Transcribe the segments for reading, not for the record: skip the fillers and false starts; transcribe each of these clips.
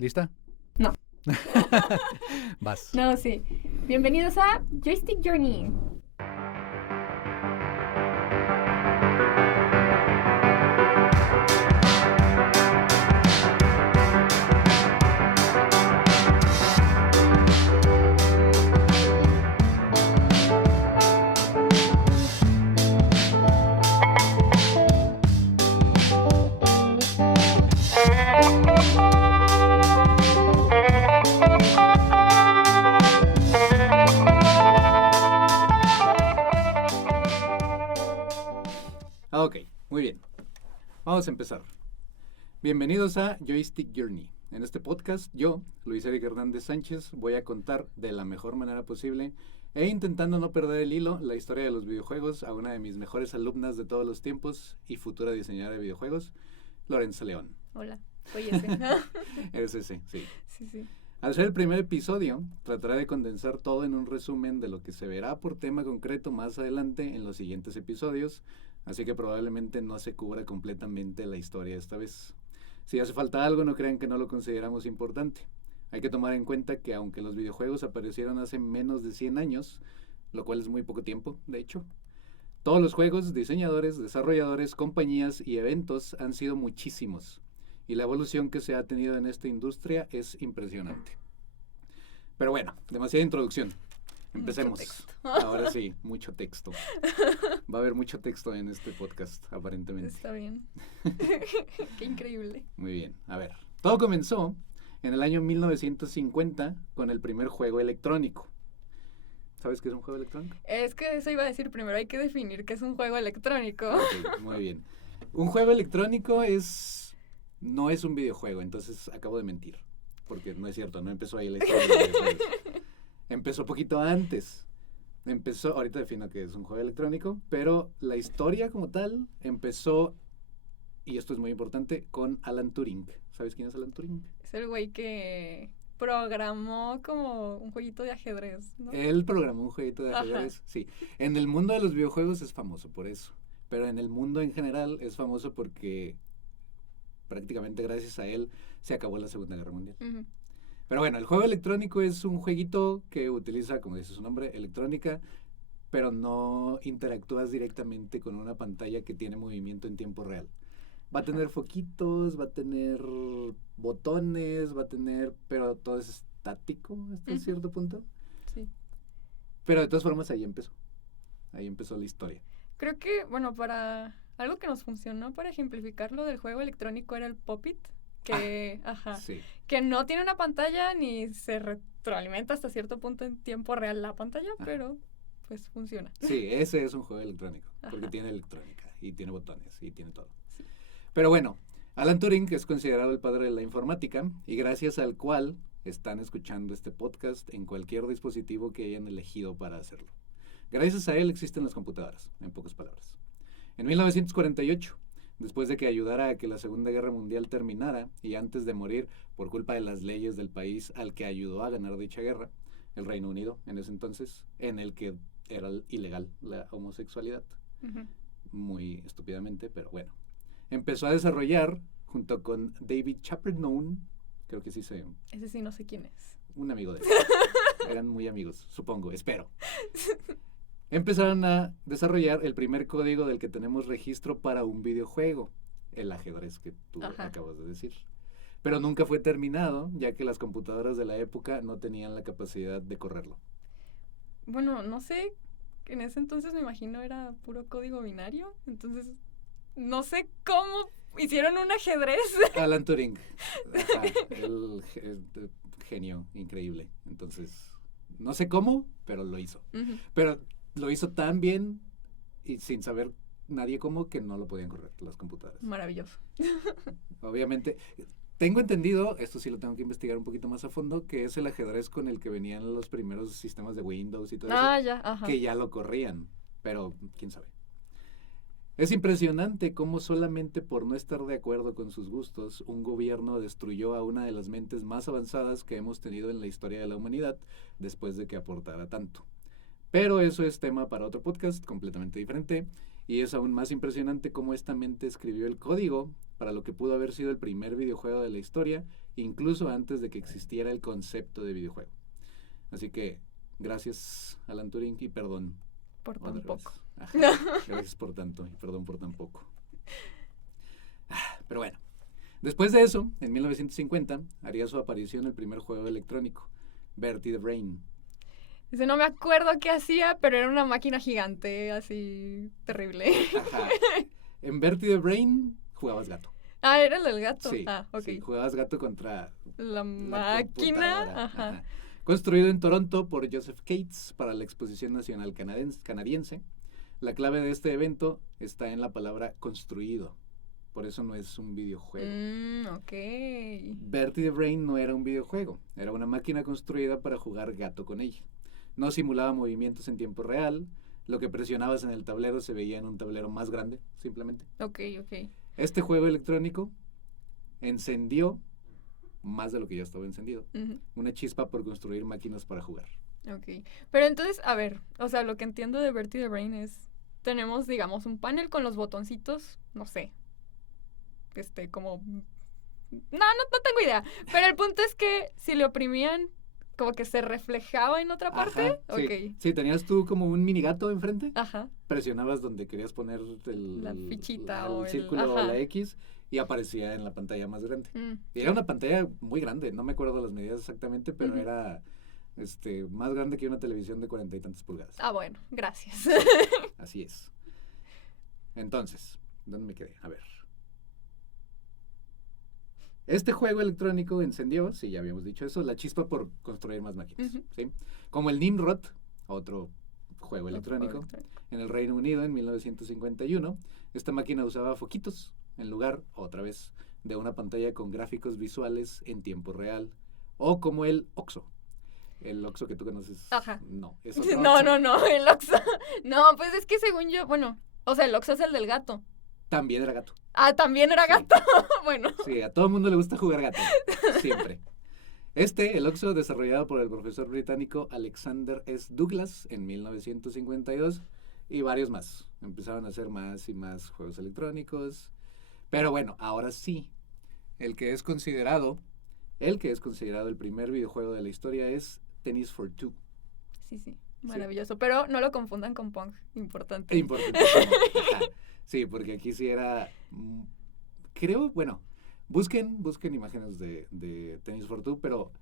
¿Lista? No. Vas. No, sí. Bienvenidos a Joystick Journey. Ok, muy bien. Vamos a empezar. Bienvenidos a Joystick Journey. En este podcast, yo, Luis Eric Hernández Sánchez, voy a contar de la mejor manera posible e intentando no perder el hilo la historia de los videojuegos a una de mis mejores alumnas de todos los tiempos y futura diseñadora de videojuegos, Lorenza León. Hola, soy ese. Es ese, sí. Sí. Al ser el primer episodio, trataré de condensar todo en un resumen de lo que se verá por tema concreto más adelante en los siguientes episodios, así que probablemente no se cubra completamente la historia esta vez. Si hace falta algo, no crean que no lo consideramos importante. Hay que tomar en cuenta que aunque los videojuegos aparecieron hace menos de 100 años, lo cual es muy poco tiempo, de hecho, todos los juegos, diseñadores, desarrolladores, compañías y eventos han sido muchísimos, y la evolución que se ha tenido en esta industria es impresionante. Pero bueno, demasiada introducción. Empecemos. Mucho texto. Ahora sí, mucho texto. Va a haber mucho texto en este podcast, aparentemente. Está bien. Qué increíble. Muy bien, a ver. Todo comenzó en el año 1950 con el primer juego electrónico. ¿Sabes qué es un juego electrónico? Es que eso iba a decir primero, hay que definir qué es un juego electrónico. Ok, muy bien. Un juego electrónico no es un videojuego, entonces acabo de mentir. Porque no es cierto, no empezó ahí la historia de los videojuegos. Empezó poquito antes. Ahorita defino que es un juego electrónico, pero la historia como tal empezó, y esto es muy importante, con Alan Turing. ¿Sabes quién es Alan Turing? Es el güey que programó como un jueguito de ajedrez, ¿no? Él programó un jueguito de ajedrez, Ajá. sí. En el mundo de los videojuegos es famoso por eso, pero en el mundo en general es famoso porque prácticamente gracias a él se acabó la Segunda Guerra Mundial. Ujú. Pero bueno, el juego electrónico es un jueguito que utiliza, como dice su nombre, electrónica, pero no interactúas directamente con una pantalla que tiene movimiento en tiempo real. Va a tener foquitos, va a tener botones, pero todo es estático hasta Ujú. cierto punto. Sí. Pero de todas formas ahí empezó la historia. Creo que, bueno, para algo que nos funcionó para ejemplificar lo del juego electrónico era el Pop-It, que, Sí, que no tiene una pantalla ni se retroalimenta hasta cierto punto en tiempo real la pantalla, Ajá. pero pues funciona. sí, ese es un juego electrónico, porque Ajá. tiene electrónica y tiene botones y tiene todo. Sí. Pero bueno, Alan Turing es considerado el padre de la informática y gracias al cual están escuchando este podcast en cualquier dispositivo que hayan elegido para hacerlo. Gracias a él existen las computadoras, en pocas palabras. En 1948, después de que ayudara a que la Segunda Guerra Mundial terminara y antes de morir por culpa de las leyes del país al que ayudó a ganar dicha guerra, el Reino Unido en ese entonces, en el que era ilegal la homosexualidad, Ujú. muy estúpidamente, pero bueno. Empezó a desarrollar, junto con David Chaperone, creo que sí sé, Ese sí no sé quién es. un amigo de él. Eran muy amigos, supongo, espero. Empezaron a desarrollar el primer código del que tenemos registro para un videojuego, el ajedrez que tú Ajá. acabas de decir. Pero nunca fue terminado, ya que las computadoras de la época no tenían la capacidad de correrlo. Bueno, no sé, en ese entonces me imagino era puro código binario, entonces no sé cómo hicieron un ajedrez. Alan Turing, ajá, genio, increíble. Entonces, no sé cómo, pero lo hizo. Ujú. Pero lo hizo tan bien y sin saber nadie cómo que no lo podían correr las computadoras. Maravilloso. Obviamente, tengo entendido, esto sí lo tengo que investigar un poquito más a fondo, que es el ajedrez con el que venían los primeros sistemas de Windows y todo eso, Ya, ajá. que ya lo corrían, pero quién sabe. Es impresionante cómo solamente por no estar de acuerdo con sus gustos, un gobierno destruyó a una de las mentes más avanzadas que hemos tenido en la historia de la humanidad después de que aportara tanto. Pero eso es tema para otro podcast completamente diferente, y es aún más impresionante cómo esta mente escribió el código para lo que pudo haber sido el primer videojuego de la historia incluso antes de que existiera el concepto de videojuego. Así que, gracias, Alan Turing, y perdón. Por tan poco. Gracias por tanto, y perdón por tan poco. Pero bueno, después de eso, en 1950, haría su aparición el primer juego electrónico, Bertie the Brain. Dice, no me acuerdo qué hacía, pero era una máquina gigante, así, terrible. Ajá. En Bertie the Brain jugabas gato. Ah, era el del gato. Sí, ok. sí, jugabas gato contra la máquina. computadora. Ajá. Construido en Toronto por Joseph Cates para la Exposición Nacional Canadiense. La clave de este evento está en la palabra construido. Por eso no es un videojuego. Ok. Bertie the Brain no era un videojuego. Era una máquina construida para jugar gato con ella. No simulaba movimientos en tiempo real. Lo que presionabas en el tablero se veía en un tablero más grande, simplemente. Ok. Este juego electrónico encendió, más de lo que ya estaba encendido, una chispa por construir máquinas para jugar. Ok. Pero entonces, a ver, o sea, lo que entiendo de Bertie the Brain es, tenemos, digamos, un panel con los botoncitos, no sé, como... No tengo idea. Pero el punto es que si le oprimían, como que se reflejaba en otra parte. Ajá, sí. Ok. Sí, tenías tú como un mini gato enfrente. Ajá. Presionabas donde querías poner la fichita el o círculo o la X y aparecía en la pantalla más grande. Y era una pantalla muy grande, no me acuerdo las medidas exactamente, pero era más grande que una televisión de 40 y tantas pulgadas. Ah, bueno, gracias. Así es. Entonces, ¿dónde me quedé? A ver. Este juego electrónico encendió, sí, ya habíamos dicho eso, la chispa por construir más máquinas. ¿Sí? Como el Nimrod, otro juego electrónico, en el Reino Unido en 1951, esta máquina usaba foquitos en lugar, otra vez, de una pantalla con gráficos visuales en tiempo real, o como el OXO. El OXO que tú conoces. Ajá. No, es otro No, OXO. el OXO. No, pues es que según yo, bueno, o sea, el OXO es el del gato. También era gato. Ah, también era gato. Bueno. Sí, a todo el mundo le gusta jugar gato. Siempre. El OXO, desarrollado por el profesor británico Alexander S. Douglas en 1952 y varios más. Empezaron a hacer más y más juegos electrónicos. Pero bueno, ahora sí, el que es considerado el primer videojuego de la historia es Tennis for Two. Sí, maravilloso. Sí. Pero no lo confundan con Pong, importante. Importante. Sí, porque aquí sí era, creo, bueno, busquen imágenes de Tennis for Two, pero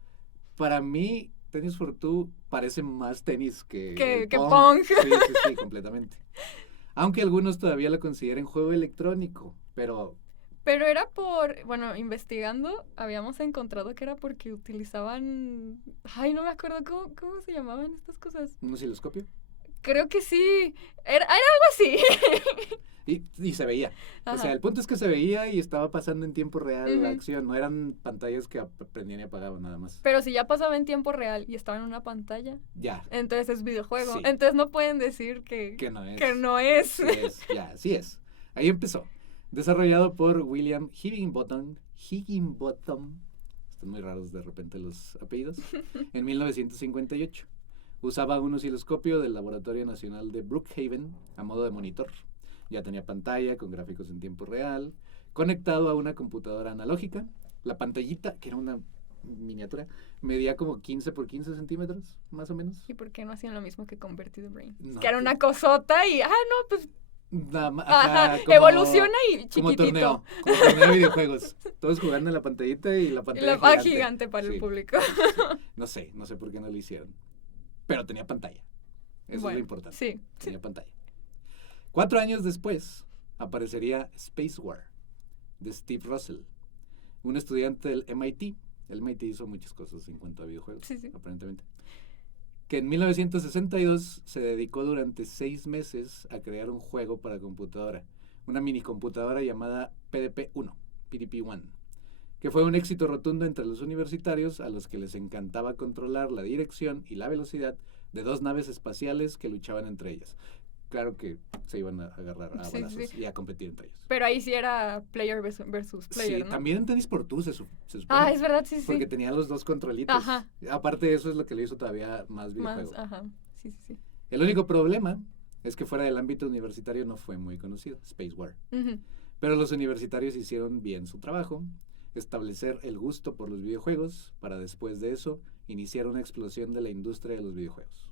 para mí Tennis for Two parece más tenis que Pong. Sí, completamente. Aunque algunos todavía lo consideren juego electrónico, pero era bueno, investigando, habíamos encontrado que era porque utilizaban, no me acuerdo, ¿cómo se llamaban estas cosas? ¿Un osciloscopio? Creo que sí, era algo así. Y se veía. Ajá. O sea, el punto es que se veía y estaba pasando en tiempo real la acción. No eran pantallas que prendían y apagaban nada más. Pero si ya pasaba en tiempo real y estaba en una pantalla, ya. Entonces es videojuego. Sí. Entonces no pueden decir que no es. Sí es, ya, sí es. Ahí empezó. Desarrollado por William Higginbotham. Están muy raros de repente los apellidos. En 1958. Usaba un osciloscopio del Laboratorio Nacional de Brookhaven a modo de monitor. Ya tenía pantalla con gráficos en tiempo real, conectado a una computadora analógica. La pantallita, que era una miniatura, medía como 15 por 15 centímetros, más o menos. ¿Y por qué no hacían lo mismo que con Bertie the Brain? No, que era una cosota y, pues... como, evoluciona y chiquitito. Como torneo de videojuegos. Todos jugando en la pantallita y la pantalla gigante para el público. Sí. No sé por qué no lo hicieron. Pero tenía pantalla. Eso es lo importante. Sí. Tenía pantalla. 4 años después, aparecería Space War, de Steve Russell, un estudiante del MIT. El MIT hizo muchas cosas en cuanto a videojuegos, aparentemente. Que en 1962 se dedicó durante 6 meses a crear un juego para computadora, una mini computadora llamada PDP-1, que fue un éxito rotundo entre los universitarios a los que les encantaba controlar la dirección y la velocidad de 2 naves espaciales que luchaban entre ellas. Claro que se iban a agarrar a balazos y a competir entre ellos. Pero ahí sí era player versus player, sí, ¿no? También en Tennis por Two se supone. Es verdad, sí. Porque tenía los 2 controlitos. Ajá. Aparte de eso es lo que le hizo todavía más videojuego. Sí. El único problema es que fuera del ámbito universitario no fue muy conocido, Space War. Pero los universitarios hicieron bien su trabajo. establecer el gusto por los videojuegos para después de eso iniciar una explosión de la industria de los videojuegos,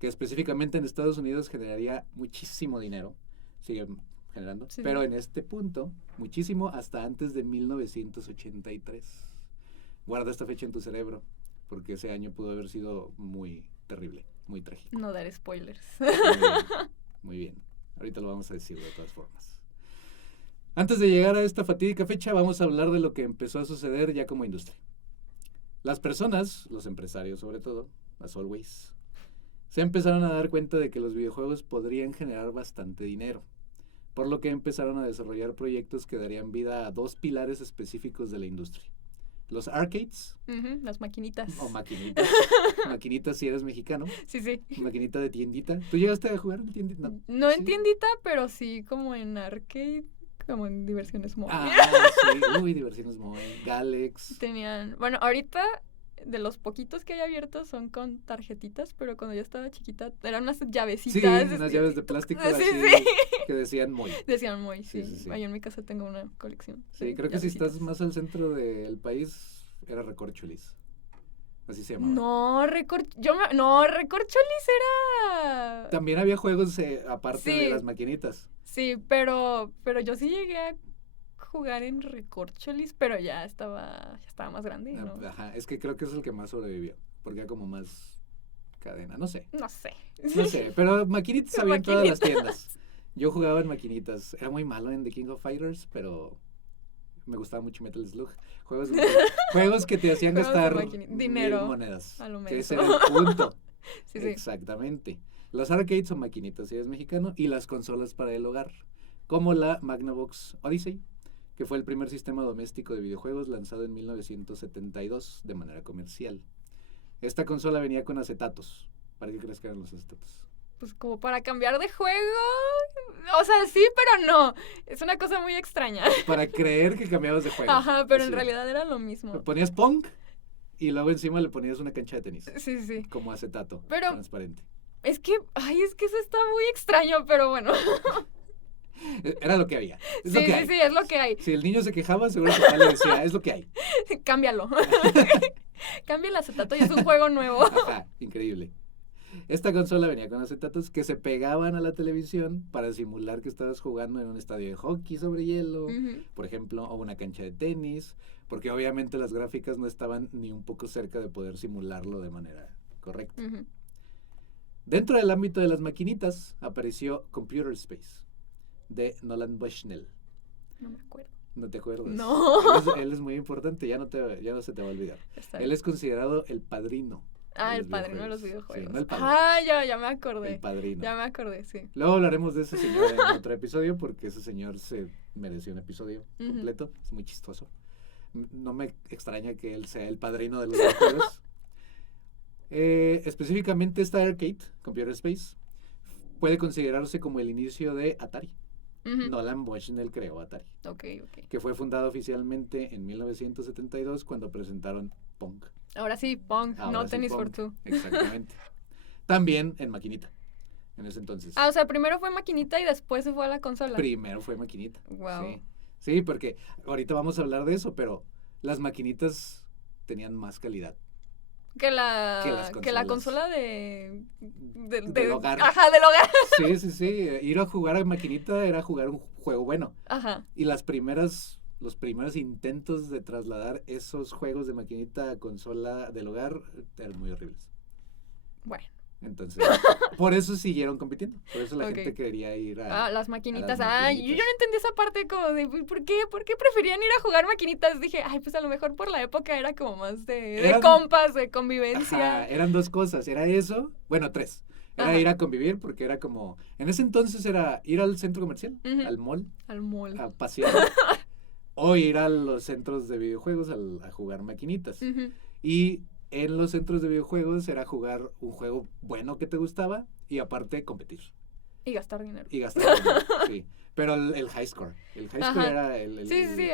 que específicamente en Estados Unidos generaría muchísimo dinero, sigue generando, Sí. pero en este punto, muchísimo hasta antes de 1983. Guarda esta fecha en tu cerebro, porque ese año pudo haber sido muy terrible, muy trágico. No dar spoilers. Muy bien, muy bien. Ahorita lo vamos a decir de todas formas. Antes de llegar a esta fatídica fecha, vamos a hablar de lo que empezó a suceder ya como industria. Las personas, los empresarios sobre todo, as always, se empezaron a dar cuenta de que los videojuegos podrían generar bastante dinero, por lo que empezaron a desarrollar proyectos que darían vida a dos pilares específicos de la industria. Los arcades, Las maquinitas. o maquinitas. Maquinitas si eres mexicano. Sí, sí. Maquinita de tiendita. ¿Tú llegaste a jugar en tiendita? No en ¿Sí? tiendita, pero sí como en arcade, como en diversiones móviles. Ah, sí. Uy, diversiones móviles. Galax. Tenían, bueno, ahorita de los poquitos que hay abiertos son con tarjetitas, pero cuando yo estaba chiquita eran unas Sí, llavecitas. unas llaves de plástico Sí, así sí. que decían muy. Decían muy, sí. Sí, sí, sí. Ahí en mi casa tengo una colección. Sí, de creo que si estás llavecitas. más al centro del país, era Recorcholis. Así se llamaba. No, Recorcholis era... También había juegos aparte de Sí. las maquinitas. Sí, pero yo sí llegué a jugar en Recorcholis, pero ya estaba más grande, ¿no? Ajá, es que creo que es el que más sobrevivió, porque era como más cadena, no sé. No sé. No sé, pero maquinitas había en todas las Maquinitas. tiendas. Yo jugaba en maquinitas. Era muy malo en The King of Fighters, pero me gustaba mucho Metal Slug. Juegos que te hacían Juegos de gastar dinero, 1000 monedas. a lo Que ese menso. era el punto. Sí, sí. Exactamente. Los arcades son maquinitas si eres mexicano y las consolas para el hogar, como la Magnavox Odyssey, que fue el primer sistema doméstico de videojuegos lanzado en 1972 de manera comercial. Esta consola venía con acetatos. ¿Para qué crees que eran los acetatos? Pues como para cambiar de juego. O sea, sí, pero no. Es una cosa muy extraña. Para creer que cambiabas de juego. Ajá, pero en Sí. realidad era lo mismo. Ponías Pong y luego encima le ponías una cancha de tenis, Sí, sí. como acetato, Pero- transparente. Es que eso está muy extraño, pero bueno. Era lo que había. Es Sí, lo que sí, hay. sí, es lo que hay. Si el niño se quejaba, seguro que papá le decía, es lo que hay. Cámbialo. Cambia el acetato y es un juego nuevo. Ajá, increíble. Esta consola venía con acetatos que se pegaban a la televisión para simular que estabas jugando en un estadio de hockey sobre hielo, Ujú. por ejemplo, o una cancha de tenis, porque obviamente las gráficas no estaban ni un poco cerca de poder simularlo de manera correcta. Ujú. Dentro del ámbito de las maquinitas apareció Computer Space, de Nolan Bushnell. No me acuerdo. ¿No te acuerdas? No. Él es muy importante, ya no se te va a olvidar. Está Él bien. es considerado el padrino. El padrino de los videojuegos. Sí, no el padrino, Ya me acordé. el padrino. Ya me acordé, sí. Luego hablaremos de ese señor en otro episodio porque ese señor se mereció un episodio Ujú. completo. Es muy chistoso. No me extraña que él sea el padrino de los videojuegos. Específicamente esta arcade, Computer Space, puede considerarse como el inicio de Atari. Ujú. Nolan Bushnell creó Atari, Ok, ok. que fue fundado oficialmente en 1972 cuando presentaron Pong. Ahora sí, Pong, Ahora no sí, Tennis for Pong. Two. Exactamente. También en maquinita, en ese entonces. O sea, primero fue maquinita y después se fue a la consola. Primero fue maquinita. Wow. Sí. Sí, porque ahorita vamos a hablar de eso, pero las maquinitas tenían más calidad. Que Que las la consolas. consola del Del hogar. Ajá, del hogar. Sí, sí, sí. Ir a jugar a maquinita era jugar un juego bueno. Ajá. Y los primeros intentos de trasladar esos juegos de maquinita a consola del hogar eran muy horribles. Bueno. Entonces, por eso siguieron compitiendo. Por eso la Ok. gente quería ir a... Las maquinitas. las Ay, yo maquinitas. no entendí esa parte como de ¿por qué preferían ir a jugar maquinitas? Dije, ay, pues a lo mejor por la época era como más de Eran- compas, de convivencia. Ajá, eran dos cosas. Era eso, bueno, tres. Era Ajá. ir a convivir porque era como... En ese entonces era ir al centro comercial, Ujú. al mall, Al mall. a pasear. O ir a los centros de videojuegos a jugar maquinitas. Ujú. Y en los centros de videojuegos era jugar un juego bueno que te gustaba y aparte competir Y gastar dinero. y gastar dinero, sí. Pero el high score. El high score Ajá. era el Sí, sí.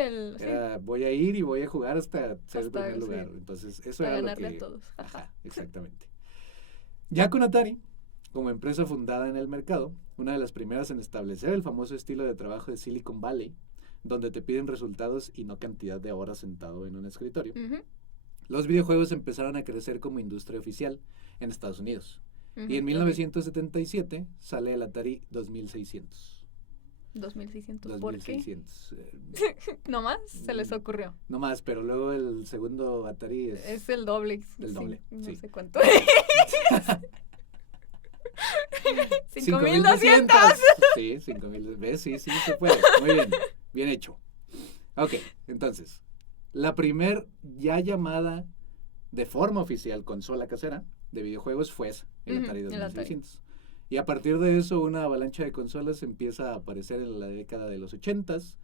era voy a ir y voy a jugar hasta ser el Hasta, primer sí. lugar. Entonces, eso Para era lo ganarle que... a todos. Ajá, exactamente. Ya con Atari, como empresa fundada en el mercado, una de las primeras en establecer el famoso estilo de trabajo de Silicon Valley, donde te piden resultados y no cantidad de horas sentado en un escritorio. Ujú, Los videojuegos empezaron a crecer como industria oficial en Estados Unidos. Y en ok. 1977 sale el Atari 2600. 2600, ¿por qué? 2600. Nomás se les ocurrió. No más, pero luego el segundo Atari es... Es el doble. El sí, doble, no sí. sé cuánto. 5200. Sí, 5000. ¿Ves? Sí, sí, se puede. Muy bien. Bien hecho. Ok, entonces, la primer ya llamada de forma oficial consola casera de videojuegos fue esa, el Ujú, Atari el Atari. 2600. Y a partir de eso, una avalancha de consolas empieza a aparecer en la década de los 80s,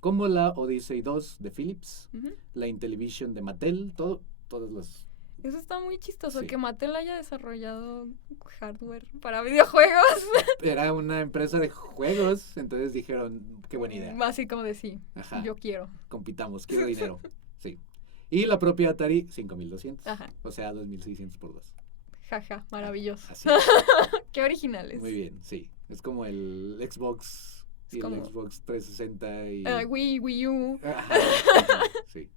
como la Odyssey 2 de Philips, Ujú. la Intellivision de Mattel, todas las... Eso está muy chistoso, Sí. que Mattel haya desarrollado hardware para videojuegos. Era una empresa de juegos, entonces dijeron, qué buena idea. Así como de sí, Ajá. yo quiero. Compitamos, quiero dinero. Sí. Y la propia Atari 5200. Ajá. O sea, 2600 por 2. Jaja, maravilloso. Así. Qué originales. Muy bien, sí. Es como el Xbox y Es como- el Xbox 360 y... Wii U. Ajá, sí.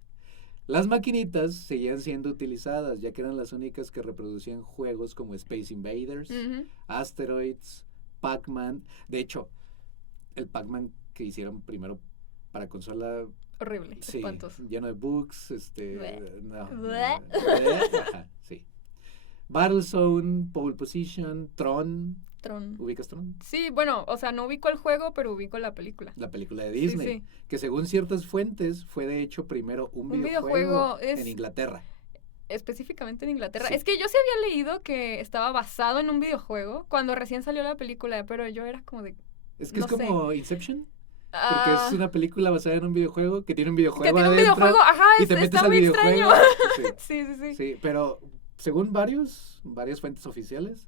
Las maquinitas seguían siendo utilizadas, ya que eran las únicas que reproducían juegos como Space Invaders, Ujú. Asteroids, Pac-Man. De hecho, el Pac-Man que hicieron primero para consola, Horrible, sí, espantoso. lleno de bugs, Bleh. no, Bleh. ajá, sí. Battlezone, Pole Position, Tron, Tron. ¿ubicas Tron? Sí, bueno, o sea, no ubico el juego, pero ubico la película. La película de Sí, Disney, sí. que según ciertas fuentes fue de hecho primero un Un videojuego videojuego es- en Inglaterra. Específicamente en Inglaterra. Sí. Es que yo sí había leído que estaba basado en un videojuego cuando recién salió la película, pero yo era como de... Es que No es como Inception, porque ah, es una película basada en un videojuego que tiene un que videojuego tiene un adentro, videojuego, ajá, y te metes está al muy videojuego. extraño. Sí, Sí, sí, sí. sí, pero según varias fuentes oficiales,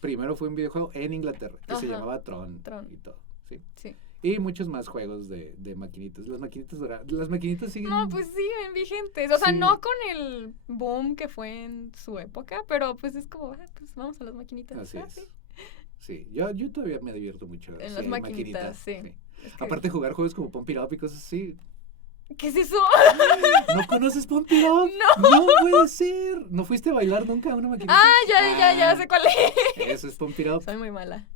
primero fue un videojuego en Inglaterra que se Ajá. llamaba Tron, Tron. y todo, sí. Sí. Y muchos más juegos de maquinitas. Las maquinitas siguen... No, pues siguen vigentes. O sea, Sí. no con el boom que fue en su época, pero pues es como, pues vamos a las maquinitas. Así Ah, es. sí. Sí, yo todavía me divierto mucho. En sí, las maquinitas, sí. Es que- Aparte de jugar juegos como Pump It Up y cosas así. ¿Qué es eso? ¿No conoces Pump It Up? No puede ser. ¿No fuiste a bailar nunca a una maquinita? Ah, ya sé cuál es. Eso es Pump It Up. Soy muy mala.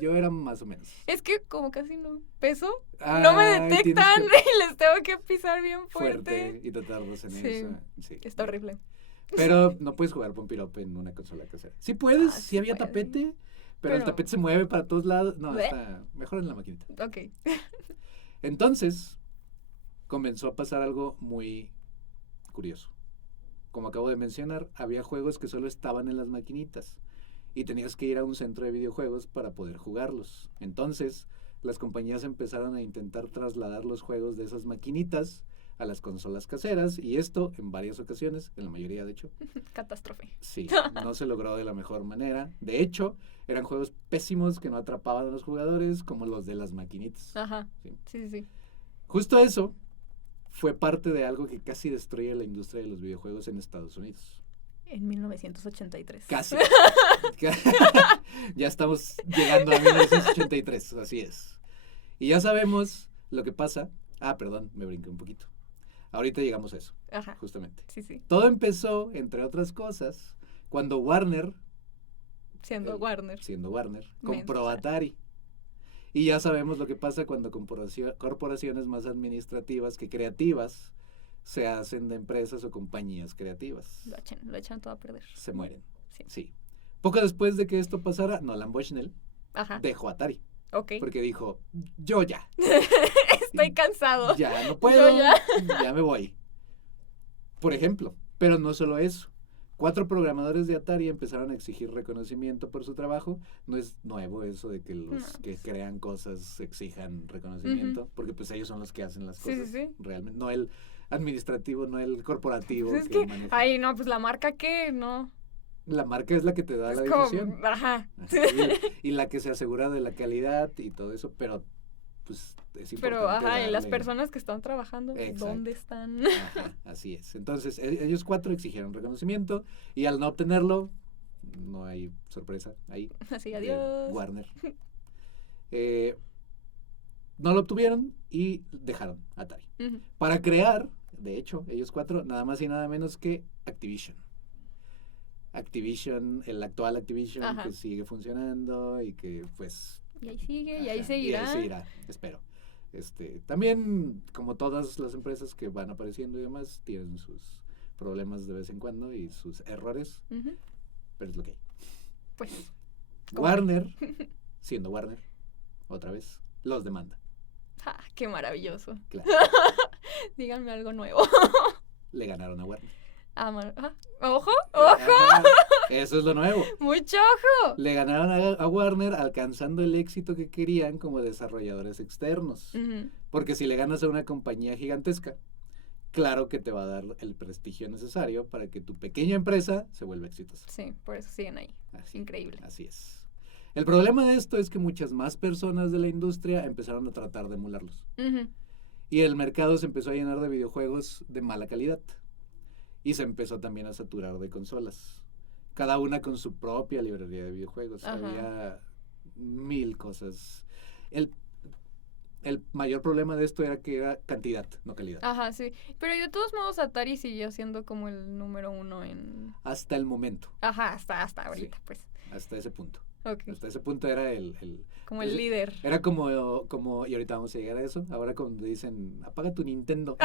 Yo era más o menos. Es que como casi no peso, Ay, no me tienes detectan que- y les tengo que pisar bien Fuerte fuerte. y te tardas en Sí. eso. Sí. Está horrible. Pero no puedes jugar Pump It Up en una consola casera. Sí puedes, Ah, sí sí había puede. tapete, pero el Pero- tapete se mueve para todos lados. No, Bleh. está mejor en la maquinita. Ok. Entonces, comenzó a pasar algo muy curioso. Como acabo de mencionar, había juegos que solo estaban en las maquinitas y tenías que ir a un centro de videojuegos para poder jugarlos. Entonces, las compañías empezaron a intentar trasladar los juegos de esas maquinitas a las consolas caseras y esto en varias ocasiones, en la mayoría de hecho, Catástrofe. sí, no se logró de la mejor manera. De hecho, eran juegos pésimos que no atrapaban a los jugadores como los de las maquinitas. Ajá. Sí. Sí. Justo eso fue parte de algo que casi destruye la industria de los videojuegos en Estados Unidos. En 1983. Casi. Ya estamos llegando a 1983, así es. Y ya sabemos lo que pasa. Ah, perdón, me brinqué un poquito. Ahorita llegamos a eso, Ajá. justamente. Sí. Todo empezó, entre otras cosas, cuando Warner, Siendo Warner. siendo Warner, compró Mensa. Atari. Y ya sabemos lo que pasa cuando corporaciones más administrativas que creativas se hacen de empresas o compañías creativas. Lo echan todo a perder. Se mueren. Sí. Sí. Poco después de que esto pasara, Nolan Bushnell Ajá. dejó Atari. Ok. Porque dijo, yo ya, Estoy cansado. ya no puedo, Yo ya. ya me voy. Por ejemplo, pero no solo eso. 4 programadores de Atari empezaron a exigir reconocimiento por su trabajo. No es nuevo eso de que los No, que pues. crean cosas exijan reconocimiento, porque pues ellos son los que hacen las Sí, cosas. sí. Realmente, no el administrativo, no el corporativo. Pues es que que, maneja. ay, no, pues la marca que no. La marca es la que te da Es la como, difusión. ajá. Así, y la que se asegura de la calidad y todo eso, pero pues es importante. Pero, ajá, y las darle- personas que están trabajando, Exacto. ¿dónde están? Ajá, así es. Entonces, ellos 4 exigieron reconocimiento y al no obtenerlo, no hay sorpresa ahí. Así, de adiós. Warner. Eh, no lo obtuvieron y dejaron Atari. Ujú. Para crear, de hecho, ellos 4, nada más y nada menos que Activision. Activision, el actual Activision, Ajá. que sigue funcionando y que pues... Y ahí sigue, y ahí ajá, seguirá. Y ahí seguirá, espero. También, como todas las empresas que van apareciendo y demás, tienen sus problemas de vez en cuando y sus errores, Ujú. pero es lo que hay. Pues, ¿cómo Warner, siendo Warner, otra vez, los demanda. qué maravilloso. Claro, Díganme algo nuevo. le ganaron a Warner. Ojo, Ajá, eso es lo nuevo. mucho ojo. Le ganaron a Warner alcanzando el éxito que querían como desarrolladores externos. Ujú. Porque si le ganas a una compañía gigantesca, claro que te va a dar el prestigio necesario para que tu pequeña empresa se vuelva exitosa. Sí, por eso siguen ahí. Es increíble. Así es. El problema de esto es que muchas más personas de la industria empezaron a tratar de emularlos. Ujú. Y el mercado se empezó a llenar de videojuegos de mala calidad. Y se empezó también a saturar de consolas. Cada una con su propia librería de videojuegos. Ajá. Había 1000 cosas. El mayor problema de esto era que era cantidad, no calidad. Ajá, sí. Pero y de todos modos Atari siguió siendo como el número 1 en... Hasta el momento. Ajá, hasta ahorita, pues. Hasta ese punto. Ok. Hasta ese punto era Como el líder. Era como, y ahorita vamos a llegar a eso, ahora cuando dicen, apaga tu Nintendo.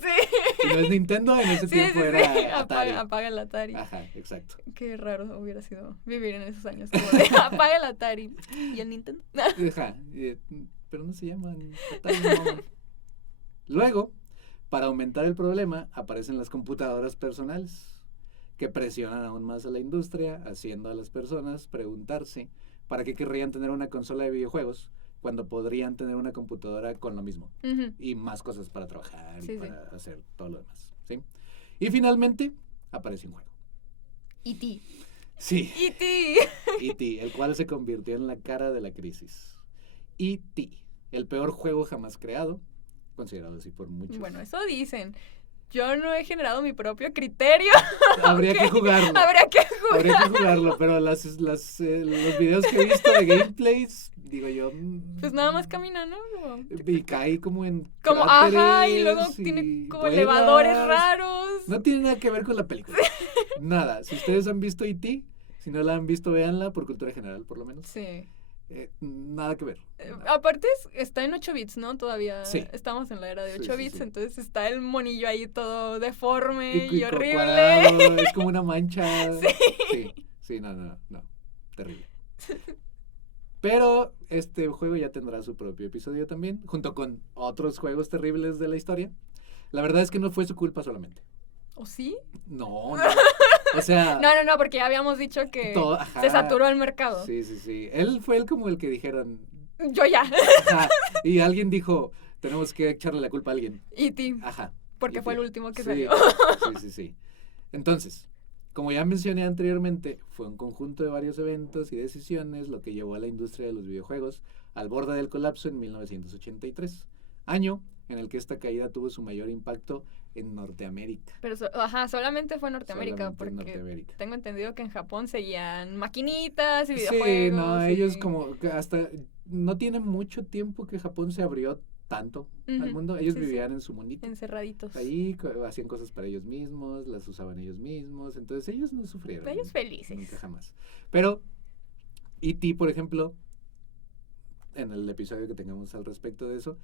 Sí. Y no es Nintendo, en ese tiempo era Atari. Apaga el Atari. Ajá, exacto. Qué raro hubiera sido vivir en esos años. Como de, apaga el Atari. ¿Y el Nintendo? Ajá, pero no se llaman Atari, no. Luego, para aumentar el problema, aparecen las computadoras personales, que presionan aún más a la industria, haciendo a las personas preguntarse para qué querrían tener una consola de videojuegos cuando podrían tener una computadora con lo mismo Ujú. y más cosas para trabajar y Sí, para hacer todo lo demás, ¿sí? Y finalmente aparece un juego. E.T. Sí, E.T. E.T., el cual se convirtió en la cara de la crisis. E.T., el peor juego jamás creado, considerado así por muchos. Bueno, eso dicen. Yo no he generado mi propio criterio. Habría Ok. que jugarlo. Habría que jugar. Habría que jugarlo, pero los videos que he visto de gameplays, digo yo... Pues nada más camina, ¿no? Y cae como en Como, ajá, y luego cráteres tiene como vuelas. elevadores raros. No tiene nada que ver con la película. Nada. Si ustedes han visto E.T., si no la han visto, véanla, por cultura general, por lo menos. Sí. Nada que ver. Aparte está en 8 bits, ¿no? Todavía Sí. estamos en la era de Sí, 8 sí, bits, sí. entonces está el monillo ahí todo deforme y horrible. Cuadrado, es como una mancha. Sí. Sí, no. Terrible. Pero este juego ya tendrá su propio episodio también, junto con otros juegos terribles de la historia. La verdad es que no fue su culpa solamente. ¿O sí? No. O sea... No, porque ya habíamos dicho que ajá. se saturó el mercado. Sí. Él fue como el que dijeron... Yo ya. Ajá, y alguien dijo, tenemos que echarle la culpa a alguien. E.T. Ajá. Porque E.T. fue el último que Sí, salió. Sí. Entonces, como ya mencioné anteriormente, fue un conjunto de varios eventos y decisiones lo que llevó a la industria de los videojuegos al borde del colapso en 1983, año en el que esta caída tuvo su mayor impacto en Norteamérica. Pero, solamente fue en Norteamérica, Solamente en porque Norteamérica. tengo entendido que en Japón seguían maquinitas y Sí, videojuegos. no, ellos y- como que hasta no tiene mucho tiempo que Japón se abrió tanto al Ujú, mundo. Ellos sí, vivían en su mundito. encerraditos. Ahí hacían cosas para ellos mismos, las usaban ellos mismos, entonces ellos no sufrieron. Ellos felices. Nunca jamás. Pero E.T., por ejemplo, en el episodio que tengamos al respecto de eso,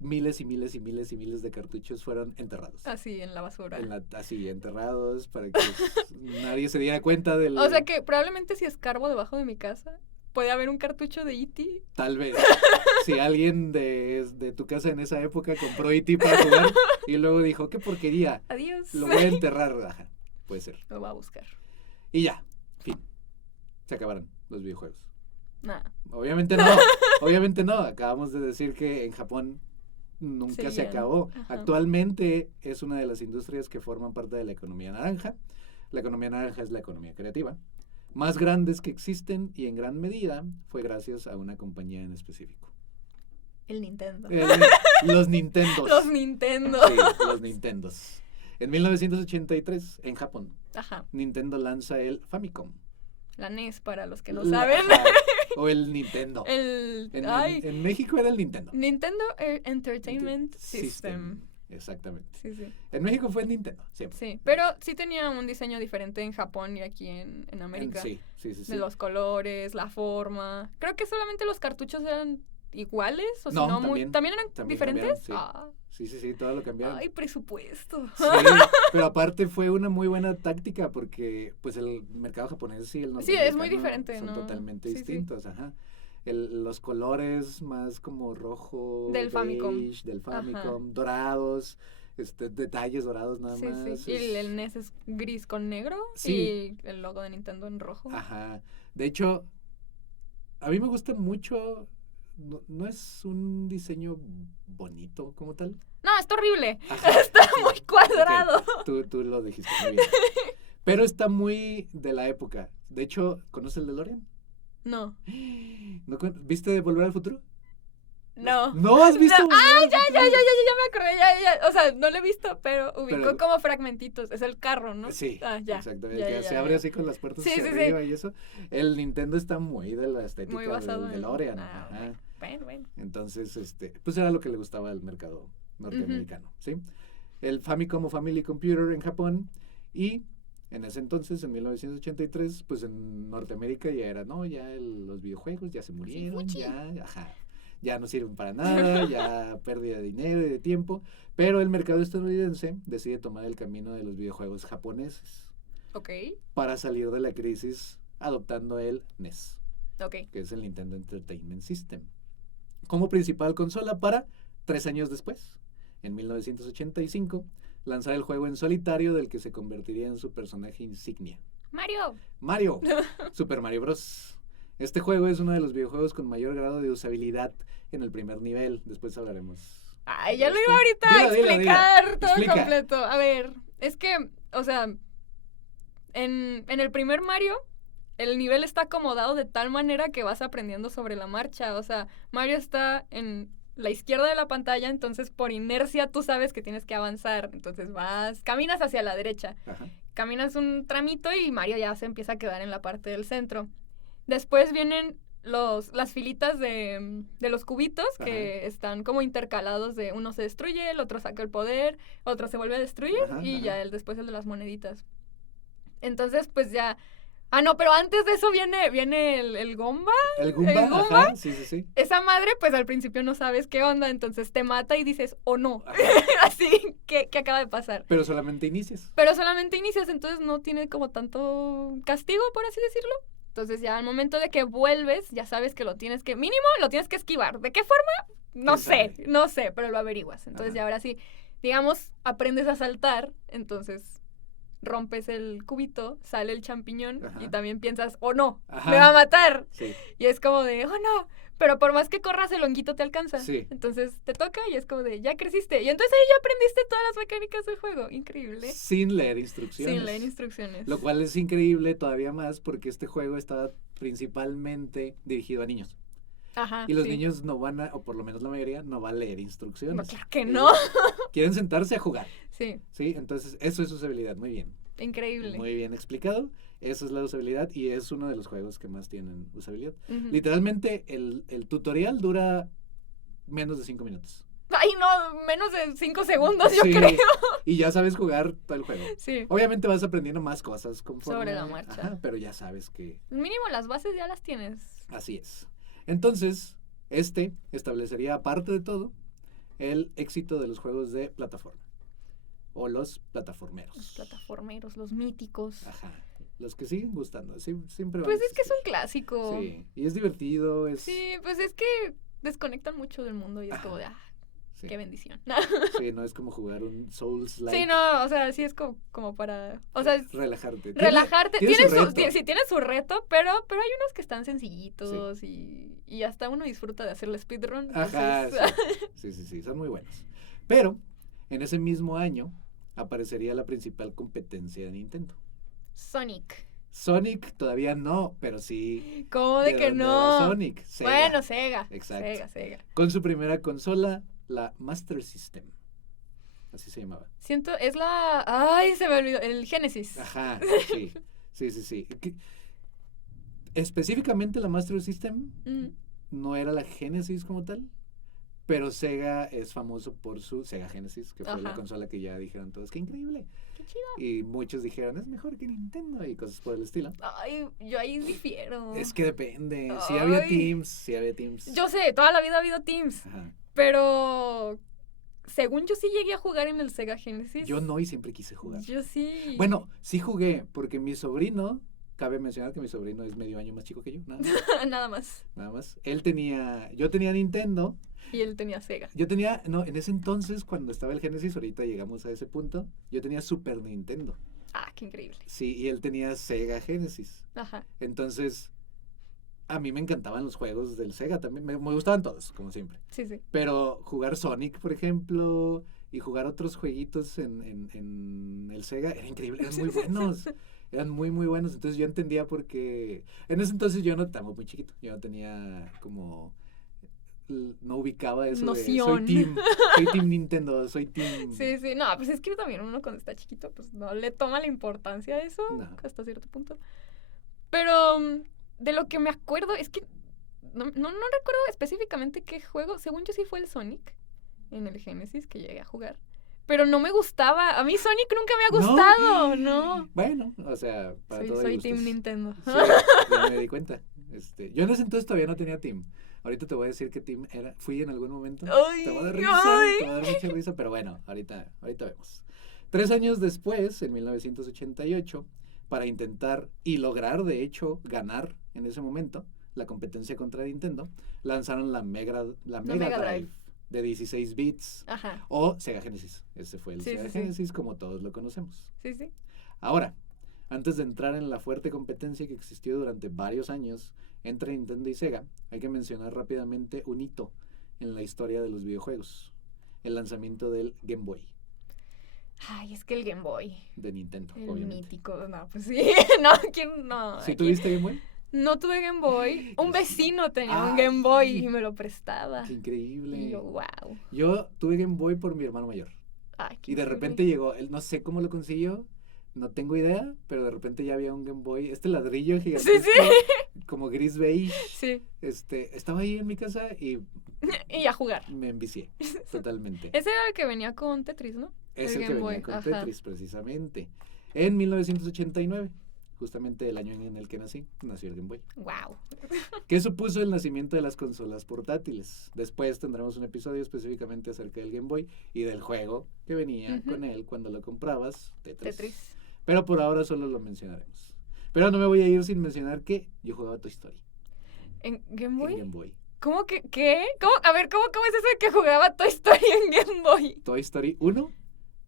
miles de cartuchos fueron enterrados. Así, en la basura. Así, enterrados para que nadie se diera cuenta del... O sea que probablemente si escarbo debajo de mi casa, puede haber un cartucho de E.T. Tal vez. Si alguien de tu casa en esa época compró E.T. para jugar y luego dijo, qué porquería, Adiós. lo voy a enterrar. Ajá, puede ser. Lo va a buscar. Y ya, fin. Se acabaron los videojuegos. Nada. Obviamente no. Acabamos de decir que en Japón nunca se Seguían. acabó. Ajá. Actualmente es una de las industrias que forman parte de la economía naranja. La economía naranja es la economía creativa. Más grandes que existen y en gran medida fue gracias a una compañía en específico. El Nintendo. Los Nintendos. Los Nintendo. Sí, los Nintendos. En 1983, en Japón, Ajá. Nintendo lanza el Famicom. La NES para los que no La- saben. ajá, O el Nintendo. En México era el Nintendo. Nintendo Entertainment System. Exactamente. Sí, sí. En México fue el Nintendo, siempre. Sí, pero sí tenía un diseño diferente en Japón y aquí en América. Sí. De los colores, la forma. Creo que solamente los cartuchos eran iguales, o No, si no, ¿también eran diferentes? Cambiaron, sí, todo lo cambiaron. Ay, presupuesto. Sí, pero aparte fue una muy buena táctica porque pues el mercado japonés y el norteamericano sí, es muy diferente, son ¿no? totalmente Sí, distintos, sí. Ajá. Los colores más como rojo, del Famicom, dorados, detalles dorados nada más. Sí. Y el NES es gris con negro y el logo de Nintendo en rojo. Ajá. De hecho, a mí me gusta mucho. No es un diseño bonito como tal. No, está horrible. Ajá, está muy cuadrado. Okay. Tú lo dijiste muy bien. Pero está muy de la época. De hecho, ¿conoces el DeLorean? No. ¿Viste Volver al Futuro? No. ¿No has visto? No. Ya me acordé, ya. O sea, no lo he visto, pero ubicó como fragmentitos. Es el carro, ¿no? Sí, ya. Exacto. Que se abre así con las puertas hacia arriba y eso. El Nintendo está muy de la estética muy basado del DeLorean. Ajá. Bueno. Entonces, pues era lo que le gustaba al mercado norteamericano, ¿sí? El Famicom o Family Computer en Japón y en ese entonces, en 1983, pues en Norteamérica ya era, los videojuegos ya se murieron, ya no sirven para nada, ya pérdida de dinero y de tiempo, pero el mercado estadounidense decide tomar el camino de los videojuegos japoneses. Ok. Para salir de la crisis adoptando el NES, que es el Nintendo Entertainment System, como principal consola para 3 años después, en 1985, lanzar el juego en solitario del que se convertiría en su personaje insignia. Mario. Super Mario Bros. Este juego es uno de los videojuegos con mayor grado de usabilidad en el primer nivel. Después hablaremos. Ay, ya lo iba ahorita a explicar todo completo. A ver, es que, o sea, en el primer Mario, el nivel está acomodado de tal manera que vas aprendiendo sobre la marcha. O sea, Mario está en la izquierda de la pantalla, entonces por inercia tú sabes que tienes que avanzar. Entonces caminas hacia la derecha. Ajá. Caminas un tramito y Mario ya se empieza a quedar en la parte del centro. Después vienen las filitas de los cubitos que están como intercalados de uno se destruye, el otro saca el poder, otro se vuelve a destruir ya después el de las moneditas. Entonces pues ya... no, pero antes de eso viene el Gomba. El Goomba, ajá, sí. Esa madre, pues al principio no sabes qué onda, entonces te mata y dices, no. Así, ¿qué acaba de pasar? Pero solamente inicias, entonces no tiene como tanto castigo, por así decirlo. Entonces ya al momento de que vuelves, ya sabes que mínimo lo tienes que esquivar. ¿De qué forma? No sé, pero lo averiguas. Entonces ya ahora sí, digamos, aprendes a saltar, entonces... rompes el cubito, sale el champiñón y también piensas, no, me va a matar. Sí. Y es como de, no, pero por más que corras el honguito te alcanza. Sí. Entonces te toca y es como de, ya creciste. Y entonces ahí ya aprendiste todas las mecánicas del juego. Increíble. Sin leer instrucciones. Lo cual es increíble todavía más porque este juego estaba principalmente dirigido a niños. Ajá, y los niños no van a, o por lo menos la mayoría, no va a leer instrucciones. No, claro que no. Quieren sentarse a jugar. Sí. Sí, entonces eso es usabilidad, muy bien. Increíble. Muy bien explicado. Esa es la usabilidad y es uno de los juegos que más tienen usabilidad. Uh-huh. Literalmente el tutorial dura menos de 5 minutos. Ay, no, menos de 5 segundos, yo creo. Y ya sabes jugar todo el juego. Sí. Obviamente vas aprendiendo más cosas conforme. Sobre la marcha. Ajá, pero ya sabes que... mínimo las bases ya las tienes. Así es. Entonces, establecería, aparte de todo, el éxito de los juegos de plataforma. O los plataformeros. Los plataformeros, los míticos. Ajá. Los que siguen gustando. Siempre pues es que es un clásico. Sí. Y es divertido. Sí, pues es que desconectan mucho del mundo y es como de, sí. Qué bendición. Sí, no es como jugar un Souls-like. Sí, no, o sea, sí es como para... O sea, relajarte. Tiene su reto, pero hay unos que están sencillitos y hasta uno disfruta de hacer el speedrun. Ajá, sí, son muy buenos. Pero, en ese mismo año, aparecería la principal competencia de Nintendo. Sonic todavía no, pero sí. ¿Cómo de que no? Sonic. Sega. Bueno, Sega. Exacto. Sega. Con su primera consola, la Master System. Así se llamaba. Es la... Ay, se me olvidó. El Genesis. Ajá, sí. Específicamente la Master System Mm. no era la Genesis como tal, pero Sega es famoso por su Sega Genesis, que fue la Ajá. consola que ya dijeron todos, ¡qué increíble! Qué chido. Y muchos dijeron, es mejor que Nintendo y cosas por el estilo. Ay, yo ahí difiero. Es que depende. Sí había Ay. teams, sí había teams. Yo sé, toda la vida ha habido Teams, Ajá. pero según yo sí llegué a jugar en el Sega Genesis. Yo no y siempre quise jugar. Yo sí. Bueno, sí jugué, porque mi sobrino, cabe mencionar que mi sobrino es medio año más chico que yo, nada más. Nada más. Nada más. Yo tenía Nintendo. Y él tenía Sega. No, en ese entonces, cuando estaba el Genesis, ahorita llegamos a ese punto, yo tenía Super Nintendo. Ah, qué increíble. Sí, y él tenía Sega Genesis. Ajá. Entonces, a mí me encantaban los juegos del Sega también. Me gustaban todos, como siempre. Sí, sí. Pero jugar Sonic, por ejemplo, y jugar otros jueguitos en el Sega, era increíble, eran muy buenos. Eran muy, muy buenos. Entonces yo entendía porque... En ese entonces yo no estaba muy chiquito. Yo no tenía como... No ubicaba eso Noción. de soy team Nintendo, soy team... Sí, sí. No, pues es que también uno cuando está chiquito, pues no le toma la importancia a eso No. hasta cierto punto. Pero de lo que me acuerdo es que no recuerdo específicamente qué juego. Según yo sí fue el Sonic en el Genesis que llegué a jugar. Pero no me gustaba. A mí Sonic nunca me ha gustado, ¿no? Bueno, o sea, para todo hay Soy gustos. Team Nintendo. Sí, ya me di cuenta. Yo en ese entonces todavía no tenía team. Ahorita te voy a decir qué team fui en algún momento. Ay, Te va a dar risa, ay. te va a dar mucha risa, pero bueno, ahorita vemos. 3 años después, en 1988, para intentar y lograr, de hecho, ganar en ese momento la competencia contra Nintendo, lanzaron la Mega Drive de 16 bits Ajá. o Sega Genesis. Ese fue el Sí, Sega sí, sí. Genesis como todos lo conocemos. Sí, sí. Ahora, antes de entrar en la fuerte competencia que existió durante varios años entre Nintendo y Sega, hay que mencionar rápidamente un hito en la historia de los videojuegos: el lanzamiento del Game Boy Ay, es que el Game Boy. de Nintendo, El obviamente. mítico. No, pues sí. No, ¿quién no? ¿Sí Aquí tuviste Game Boy? no tuve Game Boy. Un Sí. vecino tenía un Ay. Game Boy y me lo prestaba. ¡Qué increíble! Y yo, wow. Yo tuve Game Boy por mi hermano mayor. Ay, qué Y de increíble. repente llegó, él no sé cómo lo consiguió, no tengo idea, pero de repente ya había un Game Boy, ladrillo gigantesco, como gris beige, Sí. estaba ahí en mi casa y Y a jugar. me envicié totalmente. Ese era el que venía con Tetris, ¿no? Es el el que Game venía Boy, con ajá. Tetris, precisamente. En 1989, justamente el año en el que nació el Game Boy. Wow. ¿Qué supuso el nacimiento de las consolas portátiles? Después tendremos un episodio específicamente acerca del Game Boy y del juego que venía Ujú. con él cuando lo comprabas, Tetris. Pero por ahora solo lo mencionaremos. Pero no me voy a ir sin mencionar que yo jugaba Toy Story ¿En Game en Boy? Game Boy. ¿Cómo que qué? A ver, ¿cómo es eso de que jugaba Toy Story en Game Boy? Toy Story 1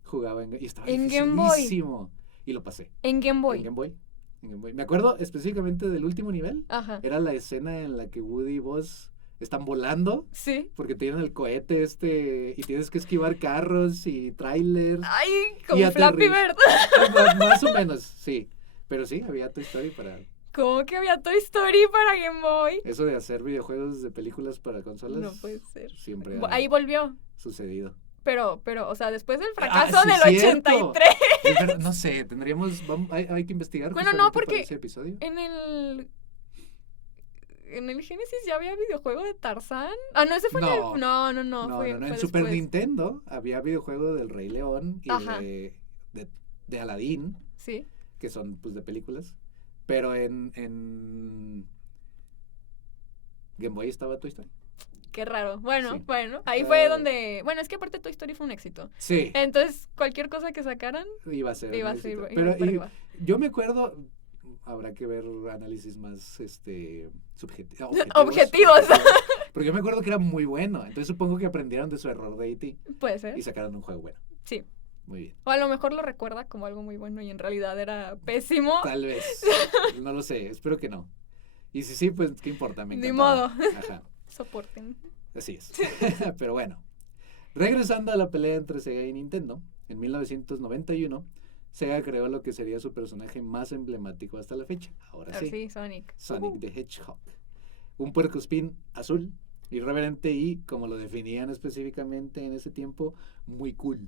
jugaba y estaba En Game Boy. dificilísimo. Y lo pasé. En Game Boy. En Game Boy. En Game Boy. Me acuerdo específicamente del último nivel. Ajá. Era la escena en la que Woody y Buzz están volando Sí. porque tienen el cohete y tienes que esquivar carros y trailers. Ay, Y como Flappy aterriz- Bird. Más o menos, sí. Pero sí, había Toy Story para ¿Cómo que había Toy Story para Game Boy? eso de hacer videojuegos de películas para consolas. No puede ser. Siempre Ahí volvió. sucedido. Pero, o sea, después del fracaso sí, del cierto. 83. Pero no sé, hay que investigar. Bueno, justamente no, para porque ese episodio. En el Genesis ya había videojuego de Tarzán. Ah, no, ese fue en No. el... No, No, fue en después. Super Nintendo había videojuego del Rey León y Ajá. de Aladdin, Sí. que son pues de películas. Pero en Game Boy estaba Toy Story. Qué raro. Bueno, Sí. ahí fue donde... Bueno, es que aparte Toy Story fue un éxito. Sí, Entonces, cualquier cosa que sacaran iba a ser. iba un a ser... éxito. iba Pero para arriba. yo me acuerdo, habrá que ver análisis más objetivos. Objetivos. Porque yo me acuerdo que era muy bueno. Entonces supongo que aprendieron de su error de E.T. Puede ser. y sacaron un juego bueno. Sí. Muy bien. O a lo mejor lo recuerda como algo muy bueno y en realidad era pésimo. Tal vez. No lo sé. Espero que no. Y si sí, pues qué importa. Me Ni encantaba. modo. Ajá. Soporten. Así es. Pero bueno. Regresando a la pelea entre Sega y Nintendo, en 1991, Sega creó lo que sería su personaje más emblemático hasta la fecha. Ahora sí. Sí, Sonic. Sonic the Hedgehog. Un puercoespín azul, irreverente y, como lo definían específicamente en ese tiempo, muy cool.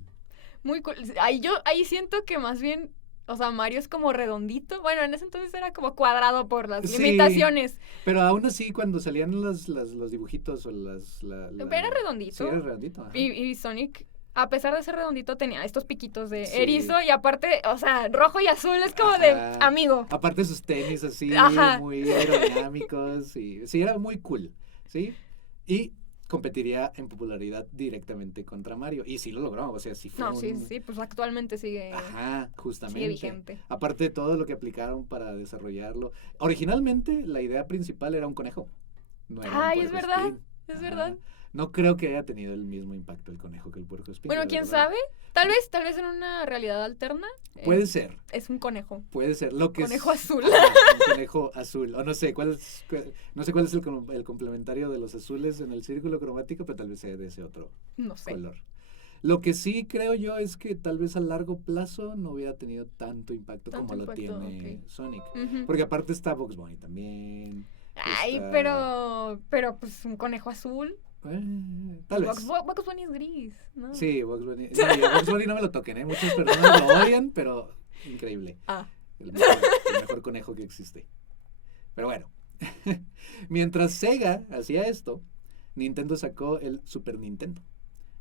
Muy cool. Ahí siento que más bien, O sea, Mario es como redondito. Bueno, en ese entonces era como cuadrado por las Sí, limitaciones. pero aún así cuando salían los dibujitos o Era redondito. Sí, era redondito. Ajá. Y Sonic, a pesar de ser redondito, tenía estos piquitos de Sí. erizo. Y aparte, o sea, rojo y azul es como de Ajá. amigo. Aparte sus tenis así, Ajá. muy aerodinámicos. Y, sí, era muy cool, ¿sí? Y competiría en popularidad directamente contra Mario. Y sí lo logró, o sea, sí fue No, sí, pues actualmente sigue, Ajá, justamente. sigue vigente. Aparte de todo lo que aplicaron para desarrollarlo. Originalmente, la idea principal era un conejo. No era un Ay, es puerco verdad, espín. es Ajá. verdad. No creo que haya tenido el mismo impacto el conejo que el puerco espín. Bueno, la quién verdad. sabe. Tal vez en una realidad alterna. Puede ser. Es un conejo. Puede ser. Lo que Conejo es, azul. Ajá, un conejo azul. O no sé cuál es, no sé cuál es el complementario de los azules en el círculo cromático, pero tal vez sea de ese otro No sé. color. Lo que sí creo yo es que tal vez a largo plazo no hubiera tenido tanto impacto como lo tiene Sonic. Ujú. Porque aparte está Bugs Bunny también. Ay, está- pero pues un conejo azul. Tal vez. Bugs Bunny es gris, ¿no? Sí, Bugs Bunny. No, y a Bugs Bunny no me lo toquen, ¿eh? Muchas personas lo odian, pero increíble. Ah. El mejor conejo que existe. Pero bueno. Mientras Sega hacía esto, Nintendo sacó el Super Nintendo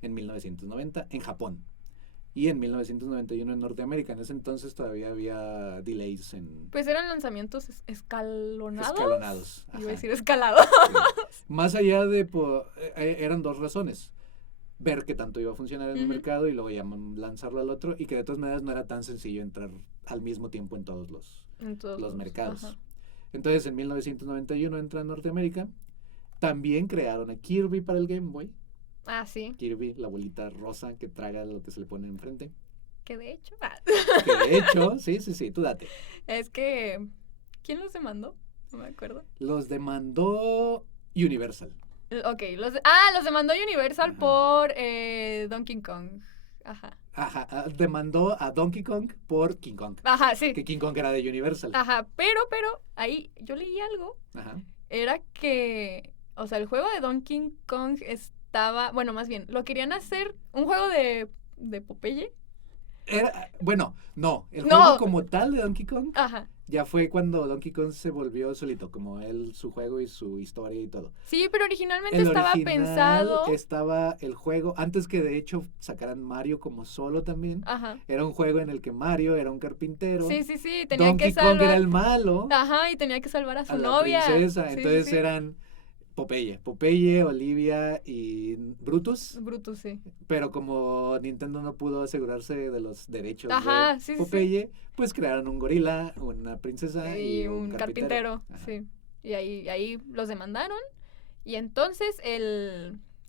en 1990 en Japón y en 1991 en Norteamérica. En ese entonces todavía había delays en Pues eran lanzamientos escalonados. escalonados. Iba a Ajá, decir escalados. sí. Más allá de eran dos razones. Ver qué tanto iba a funcionar en el Ujú. mercado y luego ya lanzarlo al otro, y que de todas maneras no era tan sencillo entrar al mismo tiempo en todos En todos los mercados. ajá. Entonces en 1991 entra a Norteamérica. También crearon a Kirby para el Game Boy. Ah, sí. Kirby, la bolita rosa que traga lo que se le pone enfrente. Que de hecho. Que de hecho, sí, tú date. Es que. ¿Quién los demandó? No me acuerdo. Los demandó Universal. Ok, los demandó Universal Ajá. por Donkey Kong. Ajá. Ajá, demandó a Donkey Kong por King Kong. Ajá, sí. Que King Kong era de Universal. Ajá, pero, ahí yo leí algo. Ajá. Era que, o sea, el juego de Donkey Kong estaba, bueno, más bien, lo querían hacer un juego de Popeye. Bueno, no, el No. juego como tal de Donkey Kong Ajá. ya fue cuando Donkey Kong se volvió solito, como él, su juego y su historia y todo. Sí, pero originalmente El estaba original pensado. estaba el juego, antes que de hecho sacaran Mario como solo también, Ajá. era un juego en el que Mario era un carpintero, Sí, tenía Donkey que Kong salvar. era el malo, Ajá, y tenía que salvar a su a la novia. princesa, Sí, entonces sí. eran Popeye, Olivia y Brutus, Brutus, sí. pero como Nintendo no pudo asegurarse de los derechos Ajá, de sí, sí, Popeye, pues crearon un gorila, una princesa Y un carpintero, Ajá. sí. Y ahí los demandaron. Y entonces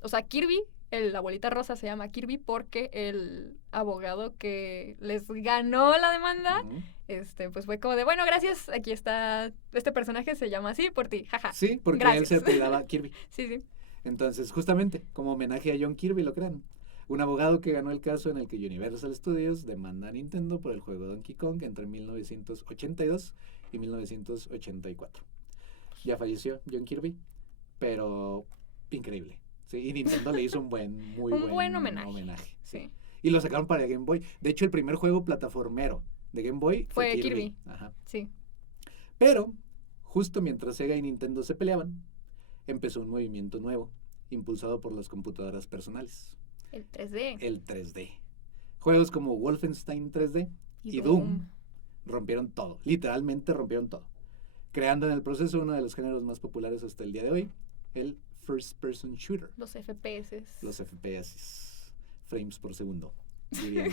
o sea, Kirby, la abuelita rosa se llama Kirby porque el abogado que les ganó la demanda, Ujú. pues fue como de, bueno, gracias, aquí está, este personaje se llama así por ti, jaja. Sí, porque Gracias. él se apellidaba Kirby. Sí. Entonces, justamente, como homenaje a John Kirby lo crean. Un abogado que ganó el caso en el que Universal Studios demanda a Nintendo por el juego Donkey Kong entre 1982 y 1984. Ya falleció John Kirby, pero increíble. Sí, y Nintendo le hizo un muy buen homenaje. Sí. Y lo sacaron para Game Boy. De hecho, el primer juego plataformero de Game Boy fue Fue Kirby. Kirby. Ajá. Sí. Pero, justo mientras Sega y Nintendo se peleaban, empezó un movimiento nuevo, impulsado por las computadoras personales, El 3D. el 3D. Juegos como Wolfenstein 3D y Doom rompieron todo, literalmente rompieron todo, creando en el proceso uno de los géneros más populares hasta el día de hoy, el First Person Shooter, Los FPS. los FPS, frames por segundo, dirían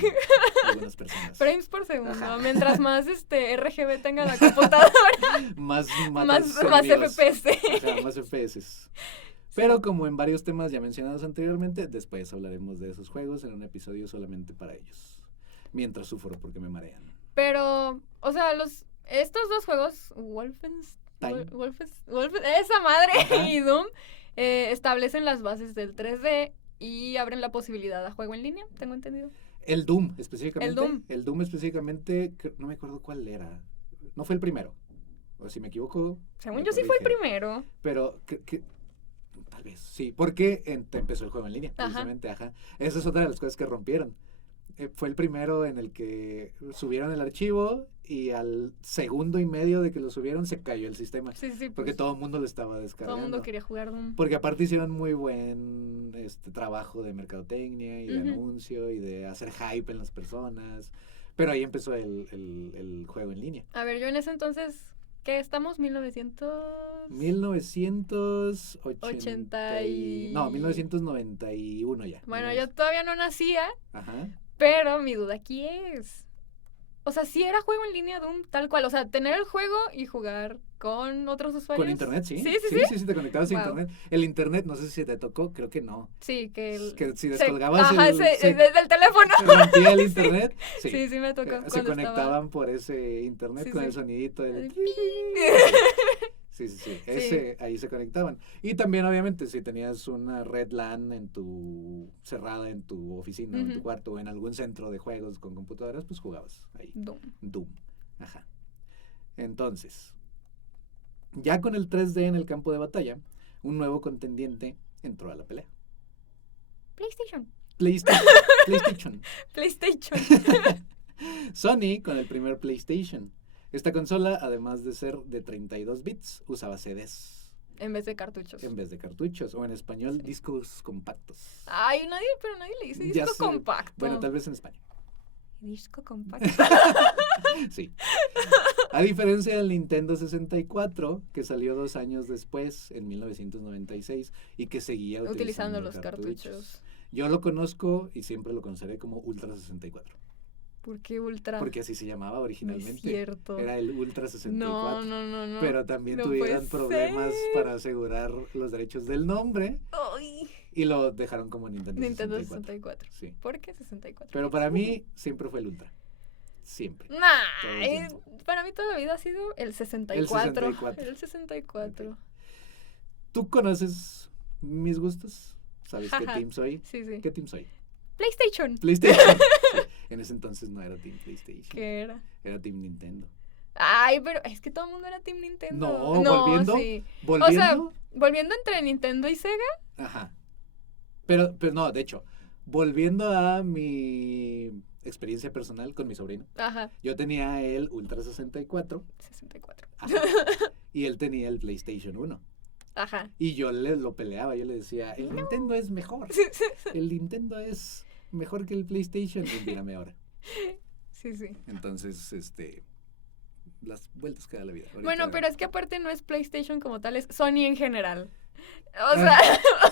algunas personas. Frames por segundo. Ajá. Mientras más RGB tenga la computadora, más más sonidos. FPS. Ajá, más FPS. Pero como en varios temas ya mencionados anteriormente, después hablaremos de esos juegos en un episodio solamente para ellos. Mientras sufro porque me marean. Pero, o sea, estos dos juegos, Time. esa madre Ajá. y Doom, establecen las bases del 3D y abren la posibilidad a juego en línea, tengo entendido. El Doom específicamente. El Doom. Doom específicamente, no me acuerdo cuál era. No fue el primero. O si me equivoco. Según me yo sí fue el corrigen. primero. Pero tal vez, sí. Porque empezó el juego en línea, Ajá. precisamente. Ajá. Esa es otra de las cosas que rompieron. fue el primero en el que subieron el archivo y al segundo y medio de que lo subieron se cayó el sistema. Sí, sí, Porque pues, todo el mundo lo estaba descargando. todo el mundo quería jugar Doom. Porque aparte hicieron muy buen trabajo de mercadotecnia y de Ujú. anuncio y de hacer hype en las personas. Pero ahí empezó el juego en línea. A ver, yo en ese entonces, ¿qué estamos? 1900... 1980 No, 1991 ya. Bueno, yo todavía no nacía, Ajá. pero mi duda aquí es... O sea, sí era juego en línea Doom, tal cual. O sea, tener el juego y jugar con otros usuarios. Con internet, sí. Sí, sí, sí. Sí, te conectabas a Wow. internet. El internet, no sé si te tocó, creo que no. Sí, que... Que si se- descolgabas Ajá, el... desde el teléfono. se rompía el Sí. internet. Sí. Sí, sí me tocó. Se cuando conectaban por ese internet Sí, con sí. el sonidito del... El Sí. Ahí se conectaban. Y también, obviamente, si tenías una red LAN cerrada en tu oficina, en tu Ujú. cuarto, o en algún centro de juegos con computadoras, pues jugabas ahí. Doom. Doom. Ajá. Entonces, ya con el 3D en el campo de batalla, un nuevo contendiente entró a la pelea. PlayStation. PlayStation. PlayStation. Sony con el primer PlayStation. Esta consola, además de ser de 32 bits, usaba CDs En vez de cartuchos. en vez de cartuchos, o en español, Sí. discos compactos. Ay, pero nadie le dice Ya disco sé. compacto. Bueno, tal vez en España. Disco compacto. Sí. A diferencia del Nintendo 64, que salió 2 años después, en 1996, y que seguía Utilizando los cartuchos. Yo lo conozco y siempre lo conoceré como Ultra 64. ¿Por qué Ultra? Porque así se llamaba No originalmente. es cierto. Era el Ultra 64. No. Pero también No tuvieron puede problemas ser. para asegurar los derechos del nombre Ay. y lo dejaron como Nintendo 64. 64. Sí. ¿Por qué 64? Pero para mí siempre fue el Ultra. Siempre. Nah, Todo el tiempo. para mí toda la vida ha sido el 64. El 64. El 64. Ok. ¿Tú conoces mis gustos? ¿Sabes qué Jaja. team soy? Sí, sí. ¿Qué team soy? PlayStation. PlayStation. Sí. En ese entonces no era team PlayStation. ¿Qué era? Era team Nintendo. Ay, pero es que todo el mundo era Team Nintendo. No, volviendo. Sí. Volviendo. O sea, volviendo entre Nintendo y Sega. Ajá. Pero no, de hecho, volviendo a mi experiencia personal con mi sobrino. Ajá. Yo tenía el Ultra 64. 64. Ajá, y él tenía el PlayStation 1. Ajá. Y yo lo peleaba, yo le decía, el Nintendo es mejor. El Nintendo es mejor que el PlayStation. Y mírame ahora. Sí, sí. Entonces, las vueltas que da la vida. Ahorita- Bueno, pero es que aparte no es PlayStation como tal, es Sony en general. O Ah, sea,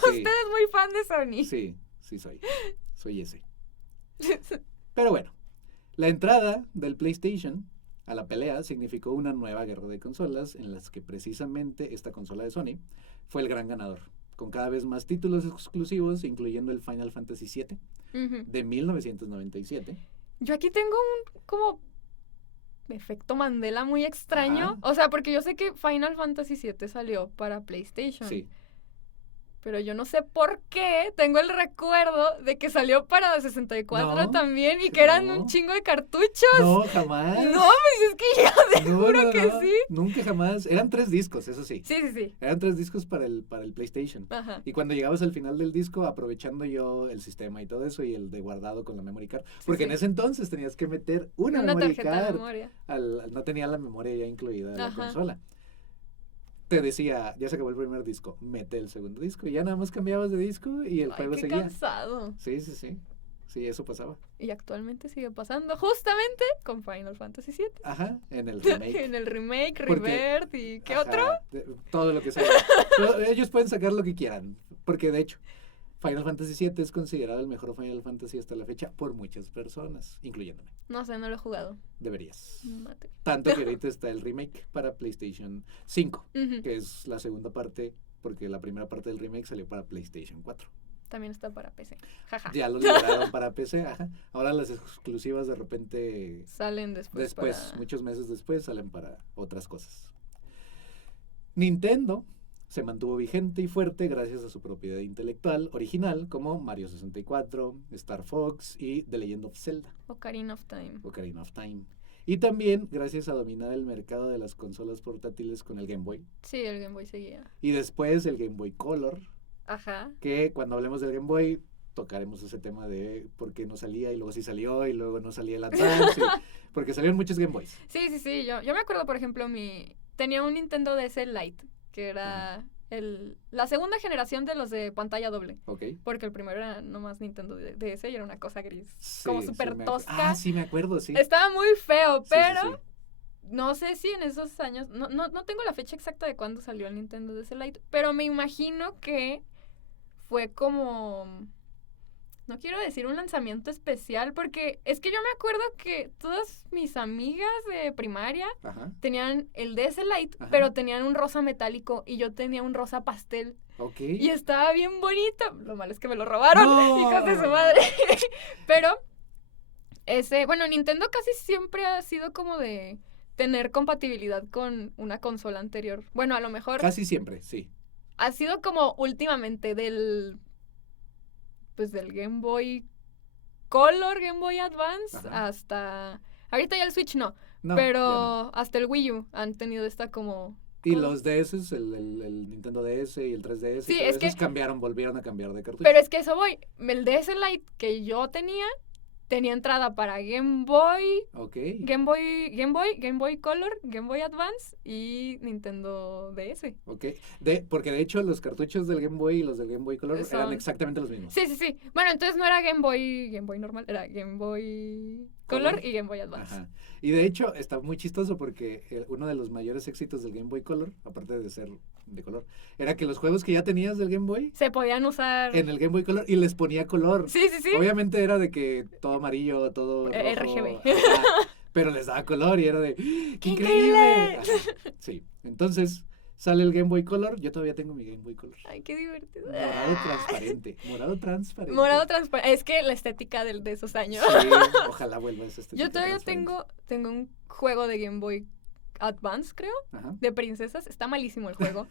sí. usted es muy fan de Sony. Sí soy. Soy ese. Pero bueno, la entrada del PlayStation a la pelea significó una nueva guerra de consolas en las que precisamente esta consola de Sony fue el gran ganador, con cada vez más títulos exclusivos, incluyendo el Final Fantasy VII Ujú. de 1997. Yo aquí tengo un como efecto Mandela muy extraño. Ajá. O sea, porque yo sé que Final Fantasy VII salió para PlayStation. Sí, Pero yo no sé por qué tengo el recuerdo de que salió para 64 No, también y que eran no. un chingo de cartuchos. no, jamás. No, pues es que yo te No, juro no, que no, sí. nunca jamás. Eran 3 discos, eso sí. Sí, sí, sí. Eran 3 discos para el PlayStation. Ajá. Y cuando llegabas al final del disco, aprovechando yo el sistema y todo eso, y el de guardado con la memory card, porque sí. en ese entonces tenías que meter una Una memory tarjeta de card. memoria. No tenía la memoria ya incluida en la Ajá. consola. Te decía, ya se acabó el primer disco, mete el segundo disco, y ya nada más cambiabas de disco y el Ay, juego qué seguía. cansado. Sí. Sí, eso pasaba. Y actualmente sigue pasando justamente con Final Fantasy VII. Ajá, en el remake. En el remake, Porque- Rebirth y ¿qué Ajá, otro? todo lo que sea. Pero ellos pueden sacar lo que quieran, porque de hecho, Final Fantasy VII es considerado el mejor Final Fantasy hasta la fecha por muchas personas, incluyéndome. No sé, no lo he jugado. Deberías. Mate. Tanto que ahorita está el remake para PlayStation 5, Ujú. que es la segunda parte, porque la primera parte del remake salió para PlayStation 4. También está para PC. Jaja. Ya lo liberaron para PC, ajá. Ahora las exclusivas de repente, Salen después. para- muchos meses después, salen para otras cosas. Nintendo se mantuvo vigente y fuerte gracias a su propiedad intelectual original, como Mario 64, Star Fox y The Legend of Zelda, Ocarina of Time. Ocarina of Time. Y también gracias a dominar el mercado de las consolas portátiles con el Game Boy. Sí, el Game Boy seguía. Y después el Game Boy Color, Ajá. que cuando hablemos del Game Boy tocaremos ese tema de por qué no salía y luego sí salió y luego no salía el Advance, porque salieron muchos Game Boys. Sí. Yo me acuerdo, por ejemplo, tenía un Nintendo DS Lite, que era la segunda generación de los de pantalla doble. Ok. Porque el primero era nomás Nintendo DS y era una cosa gris. Sí, como súper tosca. Sí, me acuerdo, sí. Estaba muy feo, Sí, pero sí. no sé si en esos años, no tengo la fecha exacta de cuándo salió el Nintendo DS Lite, pero me imagino que fue como, no quiero decir un lanzamiento especial, porque es que yo me acuerdo que todas mis amigas de primaria Ajá. tenían el DS Lite, Ajá. pero tenían un rosa metálico y yo tenía un rosa pastel. Ok. Y estaba bien bonito. Lo malo es que me lo robaron, ¡No! hijos de su madre. Pero bueno, Nintendo casi siempre ha sido como de tener compatibilidad con una consola anterior. Bueno, a lo mejor Casi siempre, sí. ha sido como últimamente del Game Boy Color, Game Boy Advance, Ajá. hasta... Ahorita ya el Switch no, No, pero ya no. hasta el Wii U han tenido esta como... Y los DS, el Nintendo DS y el 3DS, Sí, y todo es esos que... volvieron a cambiar de cartucho. Pero es que eso voy. El DS Lite que yo tenía entrada para Game Boy, Ok. Game Boy Color, Game Boy Advance y Nintendo DS. Ok. Porque de hecho los cartuchos del Game Boy y los del Game Boy Color Son- eran exactamente los mismos. Sí. Bueno, entonces no era Game Boy normal, era Game Boy Color y Game Boy Advance. Ajá. Y de hecho está muy chistoso porque uno de los mayores éxitos del Game Boy Color, aparte de ser de color, era que los juegos que ya tenías del Game Y Se podían usar... en el Game Boy Color y les ponía color. Sí. Obviamente era de que todo amarillo, todo rojo, RGB. ajá, pero les daba color y era de ¡qué ¡Qué increíble! increíble! Ajá, sí, entonces sale el Game Boy Color, yo todavía tengo mi Game Boy Color. Ay, qué divertido. Morado transparente, morado transparente. Morado transparente. Es que la estética de esos años. Sí, ojalá vuelva esa estética Yo todavía transparente. tengo un juego de Game Boy Advance, creo, Ajá. de princesas. Está malísimo el juego.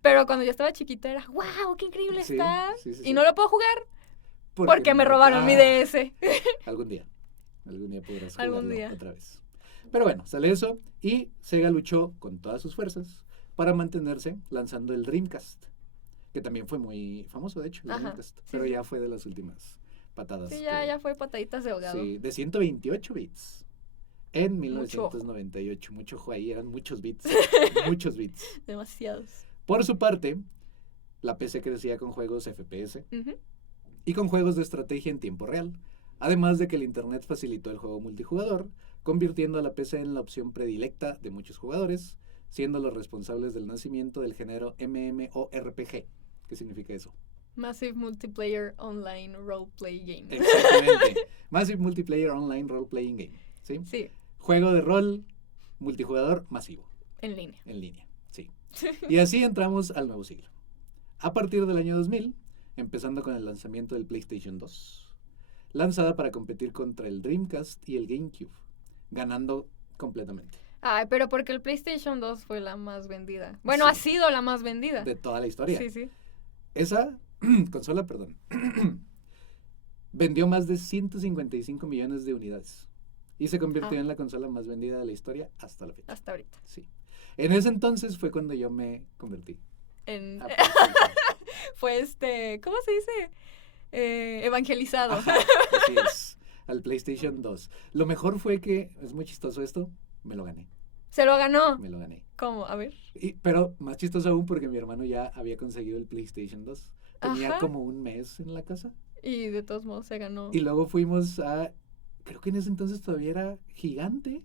Pero cuando yo estaba chiquita era, wow, qué increíble Sí, está. sí, sí, Y sí. no lo puedo jugar porque me robaron mi DS. Algún día podrás Algún jugarlo día. otra vez. Pero bueno, sale eso y Sega luchó con todas sus fuerzas para mantenerse lanzando el Dreamcast, que también fue muy famoso, de hecho, el Ajá, Dreamcast, sí, pero sí. ya fue de las últimas patadas. Sí, ya fue pataditas de ahogado. Sí, de 128 bits en Mucho. 1998. Mucho ojo ahí, eran muchos bits, muchos bits. Demasiados. Por su parte, la PC crecía con juegos FPS Ujú. y con juegos de estrategia en tiempo real, además de que el internet facilitó el juego multijugador, convirtiendo a la PC en la opción predilecta de muchos jugadores, siendo los responsables del nacimiento del género MMORPG. ¿Qué significa eso? Massive Multiplayer Online Roleplay Game. Exactamente. Massive Multiplayer Online Role Playing Game. ¿Sí? Sí, Juego de rol multijugador masivo, en línea. en línea. Sí. Y así entramos al nuevo siglo. A partir del año 2000, empezando con el lanzamiento del PlayStation 2, lanzada para competir contra el Dreamcast y el GameCube, ganando completamente Ay, pero porque el PlayStation 2 fue la más vendida. Bueno, Sí. ha sido la más vendida. de toda la historia. Sí. Esa consola, perdón, vendió más de 155 millones de unidades y se convirtió en la consola más vendida de la historia hasta la fecha. Hasta ahorita. Sí. En ese entonces fue cuando yo me convertí. En... a PlayStation. fue ¿cómo se dice? Evangelizado. Ajá, así es, al PlayStation 2. Lo mejor fue que, es muy chistoso esto, me lo gané. Se lo ganó. Me lo gané. ¿Cómo? A ver. Pero más chistoso aún porque mi hermano ya había conseguido el PlayStation 2. Tenía Ajá. como un mes en la casa. Y de todos modos se ganó. Y luego fuimos creo que en ese entonces todavía era Gigante.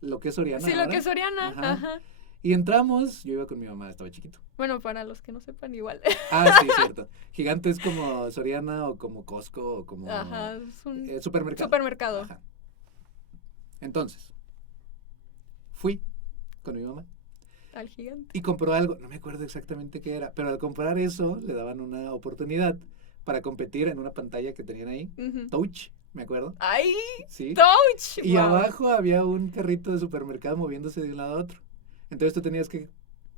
Lo que es Soriana Sí, ahora. lo que es Soriana. Ajá. Ajá. Y entramos, yo iba con mi mamá, estaba chiquito. Bueno, para los que no sepan, igual. Sí, cierto. Gigante es como Soriana o como Costco o como Ajá. Es un supermercado. supermercado. Ajá. Entonces, fui con mi mamá Al gigante. y compró algo, no me acuerdo exactamente qué era, pero al comprar eso le daban una oportunidad para competir en una pantalla que tenían ahí, Ujú. Touch, me acuerdo, ¡Ay! sí. ¡Touch! Y Wow. abajo había un carrito de supermercado moviéndose de un lado a otro. Entonces tú tenías que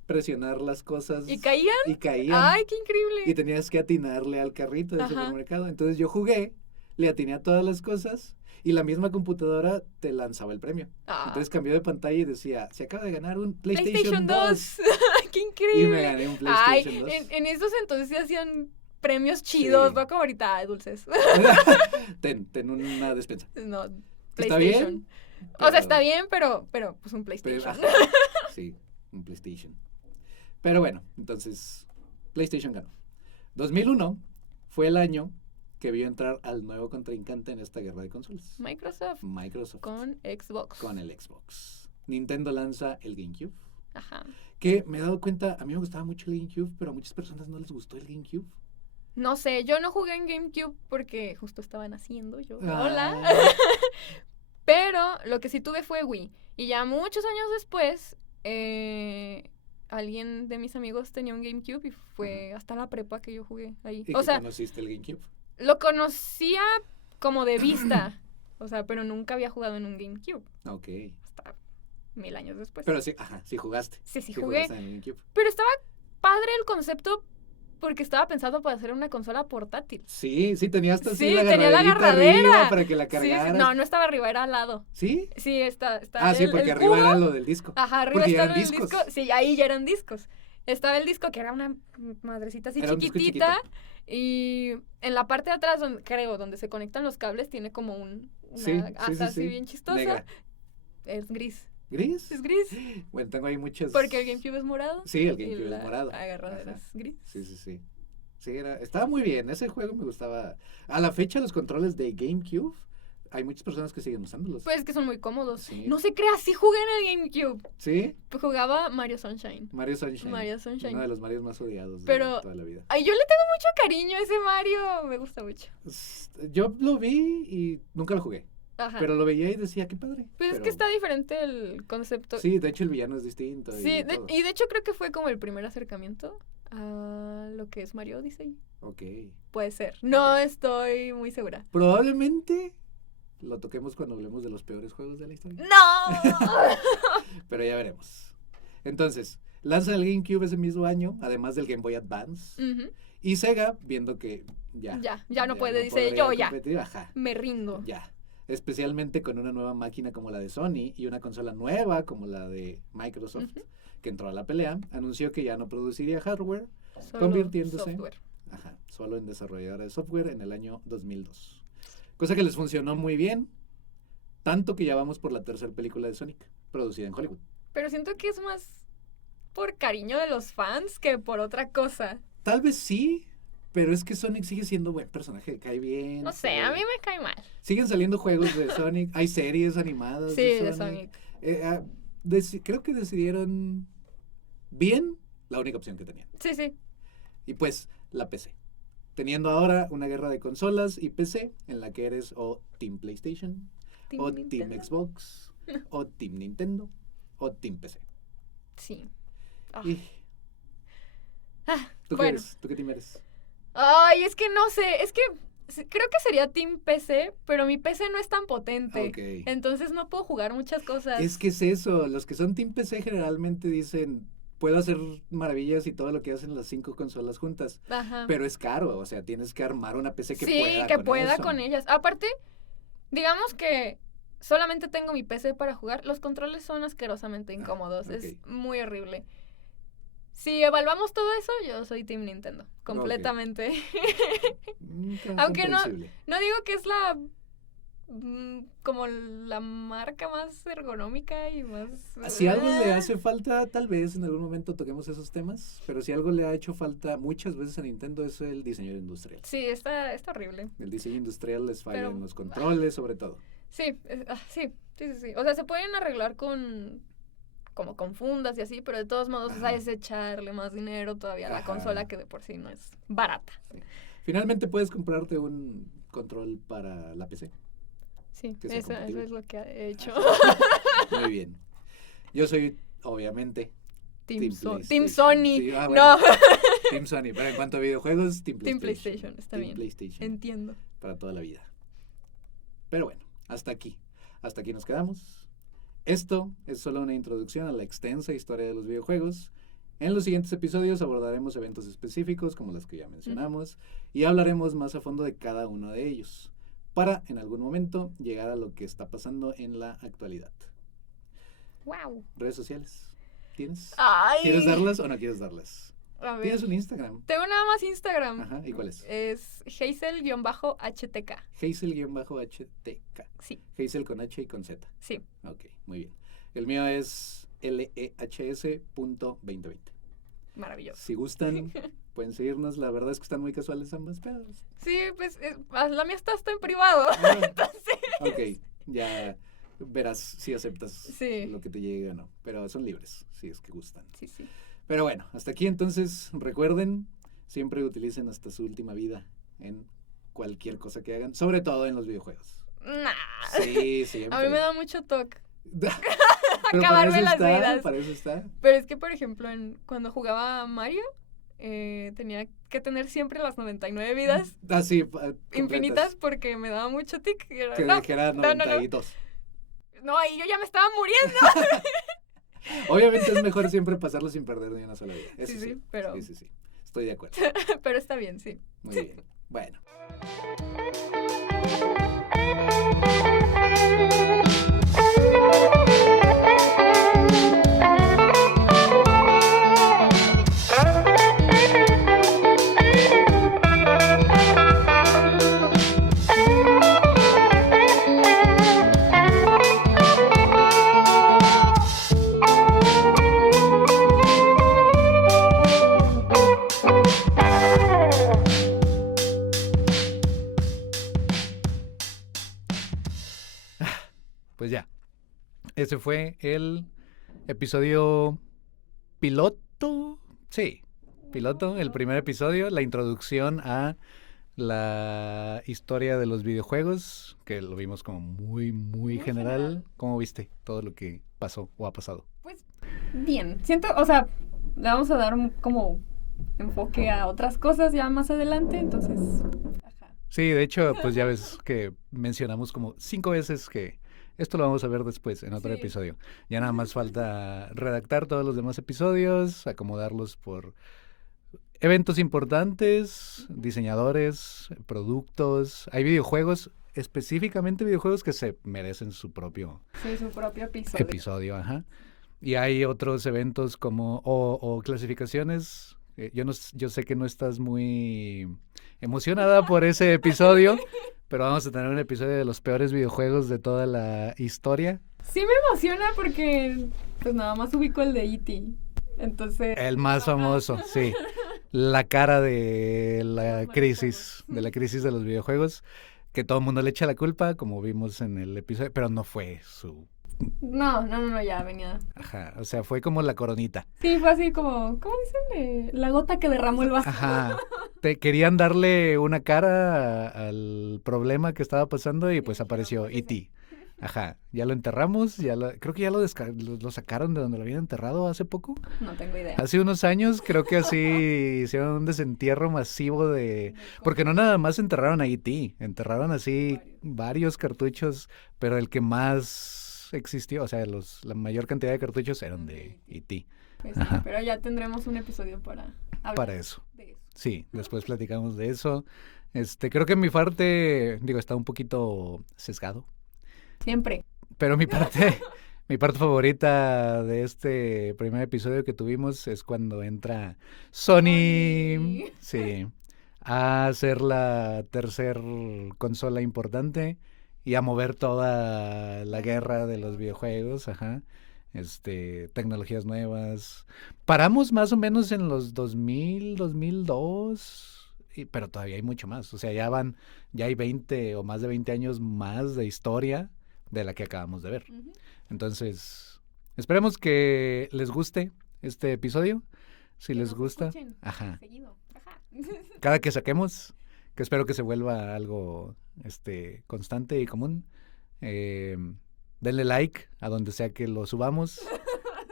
presionar las cosas ¿Y caían? y caían. ¡Ay, qué increíble! Y tenías que atinarle al carrito del Ajá. supermercado. Entonces yo jugué, le atiné a todas las cosas y la misma computadora te lanzaba el premio. Ah. Entonces cambió de pantalla y decía, se acaba de ganar un PlayStation, PlayStation 2. 2. ¡Qué Y increíble! me gané un Ay, PlayStation 2. en esos entonces se hacían premios chidos, Sí. no como ahorita, dulces. ten una despensa. No, ¿Está PlayStation. bien? O sea, Pero- está bien, pero pues un pero, PlayStation. ajá, sí, un PlayStation. Pero bueno, entonces, PlayStation ganó. 2001 fue el año que vio entrar al nuevo contrincante en esta guerra de consolas. Microsoft Microsoft. con Xbox. Con el Xbox. Nintendo lanza el GameCube. Ajá. Que me he dado cuenta, a mí me gustaba mucho el GameCube, pero a muchas personas no les gustó el GameCube. No sé, yo no jugué en GameCube porque justo estaban haciendo yo. Ah. Hola. Pero lo que sí tuve fue Wii. Y ya muchos años después, alguien de mis amigos tenía un GameCube y fue hasta la prepa que yo jugué ahí. ¿Y O que sea, conociste el GameCube? lo conocía como de vista. O sea, pero nunca había jugado en un GameCube. Ok. Hasta 1000 años después. Pero sí, ajá, sí jugaste. sí Sí jugué. jugaste en el GameCube. Pero estaba padre el concepto porque estaba pensado para hacer una consola portátil. Sí, sí, hasta así Sí, tenía la agarraderita agarradera. arriba para que la Sí, cargaras. no, no estaba arriba, era al lado. ¿Sí? Sí, está Ah, sí, porque el arriba cubo. era lo del disco. Ajá, arriba porque ya estaba eran el discos. disco. Sí, ahí ya eran discos. Estaba el disco que era una madrecita así Era un disco chiquitita. Y en la parte de atrás, donde se conectan los cables, tiene como una Sí, asa sí, así sí. bien chistosa. Negra. Es gris. ¿Gris? Es gris. Bueno, tengo ahí muchas. Porque el GameCube es morado. Sí, el y GameCube la es morado. agarradera Ajá. es gris. Sí. Sí, estaba muy bien. Ese juego me gustaba. A la fecha, los controles de GameCube, hay muchas personas que siguen usándolos. Pues es que son muy cómodos. Sí. No se crea, sí jugué en el GameCube. ¿Sí? Jugaba Mario Sunshine. Mario Sunshine. Mario Sunshine. Uno de los Marios más odiados Pero- de toda la vida. Ay, yo le tengo mucho cariño a ese Mario. Me gusta mucho. Yo lo vi y nunca lo jugué. Ajá. Pero lo veía y decía, qué padre. Pues es Pero- que está diferente el concepto. Sí, de hecho el villano es distinto. Sí, todo. y de hecho creo que fue como el primer acercamiento a lo que es Mario Odyssey. Ok. Puede ser. No estoy muy segura. Probablemente lo toquemos cuando hablemos de los peores juegos de la historia. ¡No! Pero ya veremos. Entonces, lanza el GameCube ese mismo año, además del Game Boy Advance. Ujú. Y Sega, viendo que ya. Ya no puede, dice, podría yo ya. competir, ajá, Me rindo. ya. Especialmente con una nueva máquina como la de Sony y una consola nueva como la de Microsoft, Ujú. que entró a la pelea, anunció que ya no produciría hardware, Solo convirtiéndose software. solo en desarrolladora de software en el año 2002. Cosa que les funcionó muy bien, tanto que ya vamos por la tercera película de Sonic, producida en Hollywood. Pero siento que es más por cariño de los fans que por otra cosa. Tal vez sí, pero es que Sonic sigue siendo buen personaje, cae bien. No sé, a mí me cae mal. Siguen saliendo juegos de Sonic, hay series animadas Sí, de Sonic. Creo que decidieron bien la única opción que tenían. Sí. Y pues, la PC. Teniendo ahora una guerra de consolas y PC en la que eres o Team PlayStation, Team o Nintendo. Team Xbox, o Team Nintendo, o Team PC. Sí. Ah. Y, ¿tú qué Bueno. eres? ¿Tú qué team eres? Ay, es que no sé, es que creo que sería Team PC, pero mi PC no es tan potente. Ok. Entonces no puedo jugar muchas cosas. Es que es eso, los que son Team PC generalmente dicen, puedo hacer maravillas y todo lo que hacen las 5 consolas juntas, Ajá. pero es caro, o sea, tienes que armar una PC que sí, pueda que con pueda eso. con ellas. Aparte, digamos que solamente tengo mi PC para jugar. Los controles son asquerosamente incómodos. ok. Es muy horrible. Si evaluamos todo eso, yo soy Team Nintendo. Completamente. Aunque no- Comprensible. No digo que es como la marca más ergonómica y más... Si algo le hace falta, tal vez en algún momento toquemos esos temas, pero si algo le ha hecho falta muchas veces a Nintendo es el diseño industrial. Sí, está horrible. El diseño industrial les falla Pero- en los controles, sobre todo. Sí, sí. O sea, se pueden arreglar como con fundas y así, pero de todos modos, o sea, Ajá. es echarle más dinero todavía a la Ajá. consola que de por sí no es barata. Finalmente puedes comprarte un control para la PC. Sí, Que sea eso compatible. es lo que he hecho. Muy bien. Yo soy, obviamente, Team PlayStation. Sony. Sí, No. bueno, Team Sony. Pero en cuanto a videojuegos, Team Team PlayStation. PlayStation, está Team bien. PlayStation. Entiendo. Para toda la vida. Pero bueno, hasta aquí. Hasta aquí nos quedamos. Esto es solo una introducción a la extensa historia de los videojuegos. En los siguientes episodios abordaremos eventos específicos como los que ya mencionamos y hablaremos más a fondo de cada uno de ellos para en algún momento llegar a lo que está pasando en la actualidad. Wow. ¿Redes sociales? ¿Tienes? Ay. ¿Quieres darlas o no quieres darlas? A ver. ¿Tienes un Instagram? Tengo nada más Instagram. Ajá, ¿y cuál es? Es Hazel-HTK. Hazel-HTK. Sí, Hazel con H y con Z. sí. Ok, muy bien. El mío es lehs.2020. Maravilloso. Si gustan, pueden seguirnos. La verdad es que están muy casuales ambas, pero... Sí, pues la mía está hasta en privado. Ah, Entonces, ok, ya verás si aceptas Sí. lo que te llegue o no. Pero son libres, si es que gustan. sí, sí. Pero bueno, hasta aquí entonces, recuerden, siempre utilicen hasta su última vida en cualquier cosa que hagan, sobre todo en los videojuegos. Nah. Sí, siempre. A mí me da mucho toque Pero acabarme las está, vidas. para eso está. Pero es que, por ejemplo, cuando jugaba Mario, tenía que tener siempre las 99 vidas Ah, sí, infinitas porque me daba mucho tic. Y era, que no, dijera no, no, 92. no, ahí yo ya me estaba muriendo. Obviamente es mejor siempre pasarlo sin perder ni una sola vida. Eso Sí, sí, sí, pero- Sí. Estoy de acuerdo. Pero está bien, sí. Muy bien. Bueno. Pues ya. Ese fue el episodio piloto. Sí, piloto, el primer episodio, la introducción a la historia de los videojuegos, que lo vimos como muy Muy general. general. ¿Cómo viste todo lo que pasó o ha pasado? Pues bien, siento, o sea, le vamos a dar como enfoque a otras cosas ya más adelante, entonces... Ajá. Sí, de hecho, pues ya ves que mencionamos como 5 veces que esto lo vamos a ver después en otro Sí. episodio. Ya nada más falta redactar todos los demás episodios, acomodarlos por eventos importantes, diseñadores, productos. Hay videojuegos, específicamente videojuegos que se merecen su propio Sí, su propio episodio. ajá. Y hay otros eventos como o clasificaciones. Yo sé que no estás muy emocionada por ese episodio, pero vamos a tener un episodio de los peores videojuegos de toda la historia. Sí me emociona porque pues nada más ubico el de E.T. Entonces... El más famoso, sí. La cara de la Más crisis, famoso. de la crisis de los videojuegos, que todo el mundo le echa la culpa, como vimos en el episodio, pero no fue su... No, ya venía. Ajá, o sea, fue como la coronita. Sí, fue así como, ¿cómo dicen? La gota que derramó el vaso. Ajá. Te querían darle una cara al problema que estaba pasando y pues apareció E.T. Ajá, ya lo enterramos, creo que ya lo sacaron de donde lo habían enterrado hace poco. No tengo idea. Hace unos años creo que así hicieron un desentierro masivo de... Porque no nada más enterraron a E.T., enterraron así varios cartuchos, pero el que más existió, o sea, la mayor cantidad de cartuchos eran de E.T. Pues sí, Ajá. pero ya tendremos un episodio para hablar Para eso. de eso. Sí, después platicamos de eso. Creo que mi parte, digo, está un poquito sesgado, Siempre. pero mi parte favorita de este primer episodio que tuvimos es cuando entra Sony, Sony. sí, a ser la tercer consola importante y a mover toda la guerra de los videojuegos, ajá. Tecnologías nuevas. Paramos más o menos en los 2000, 2002, pero todavía hay mucho más. O sea, ya hay 20 o más de 20 años más de historia de la que acabamos de ver. Ujú. Entonces, esperemos que les guste este episodio. Si Que les nos gusta, escuchen ajá, seguido. Ajá. cada que saquemos, que espero que se vuelva algo constante y común. Denle like a donde sea que lo subamos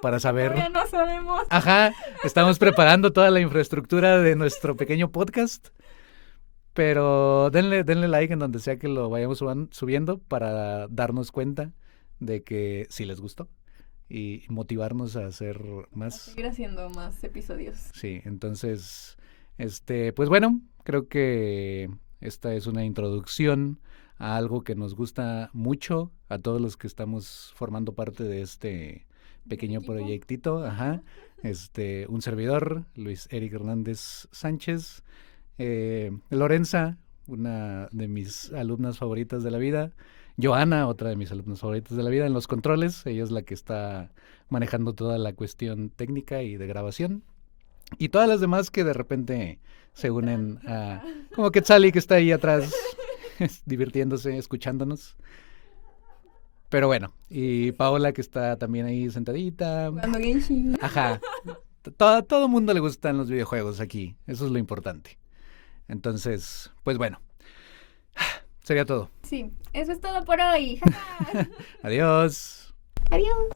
para saber. Todavía no sabemos. Ajá, estamos preparando toda la infraestructura de nuestro pequeño podcast. Pero denle like en donde sea que lo vayamos subiendo para darnos cuenta de que sí les gustó y motivarnos a hacer A más. seguir haciendo más episodios. Sí, entonces, pues bueno, creo que esta es una introducción a algo que nos gusta mucho a todos los que estamos formando parte de este pequeño equipo. proyectito, ajá. un servidor, Luis Eric Hernández Sánchez, Lorenza, una de mis alumnas favoritas de la vida, Joana, otra de mis alumnas favoritas de la vida en los controles, ella es la que está manejando toda la cuestión técnica y de grabación, y todas las demás que de repente se unen a, como Quetzali, que está ahí atrás divirtiéndose, escuchándonos. Pero bueno, y Paola, que está también ahí sentadita. Jugando Genshin. Ajá. Todo mundo le gustan los videojuegos aquí. Eso es lo importante. Entonces, pues bueno. Sería todo. Sí, eso es todo por hoy. Adiós. Adiós.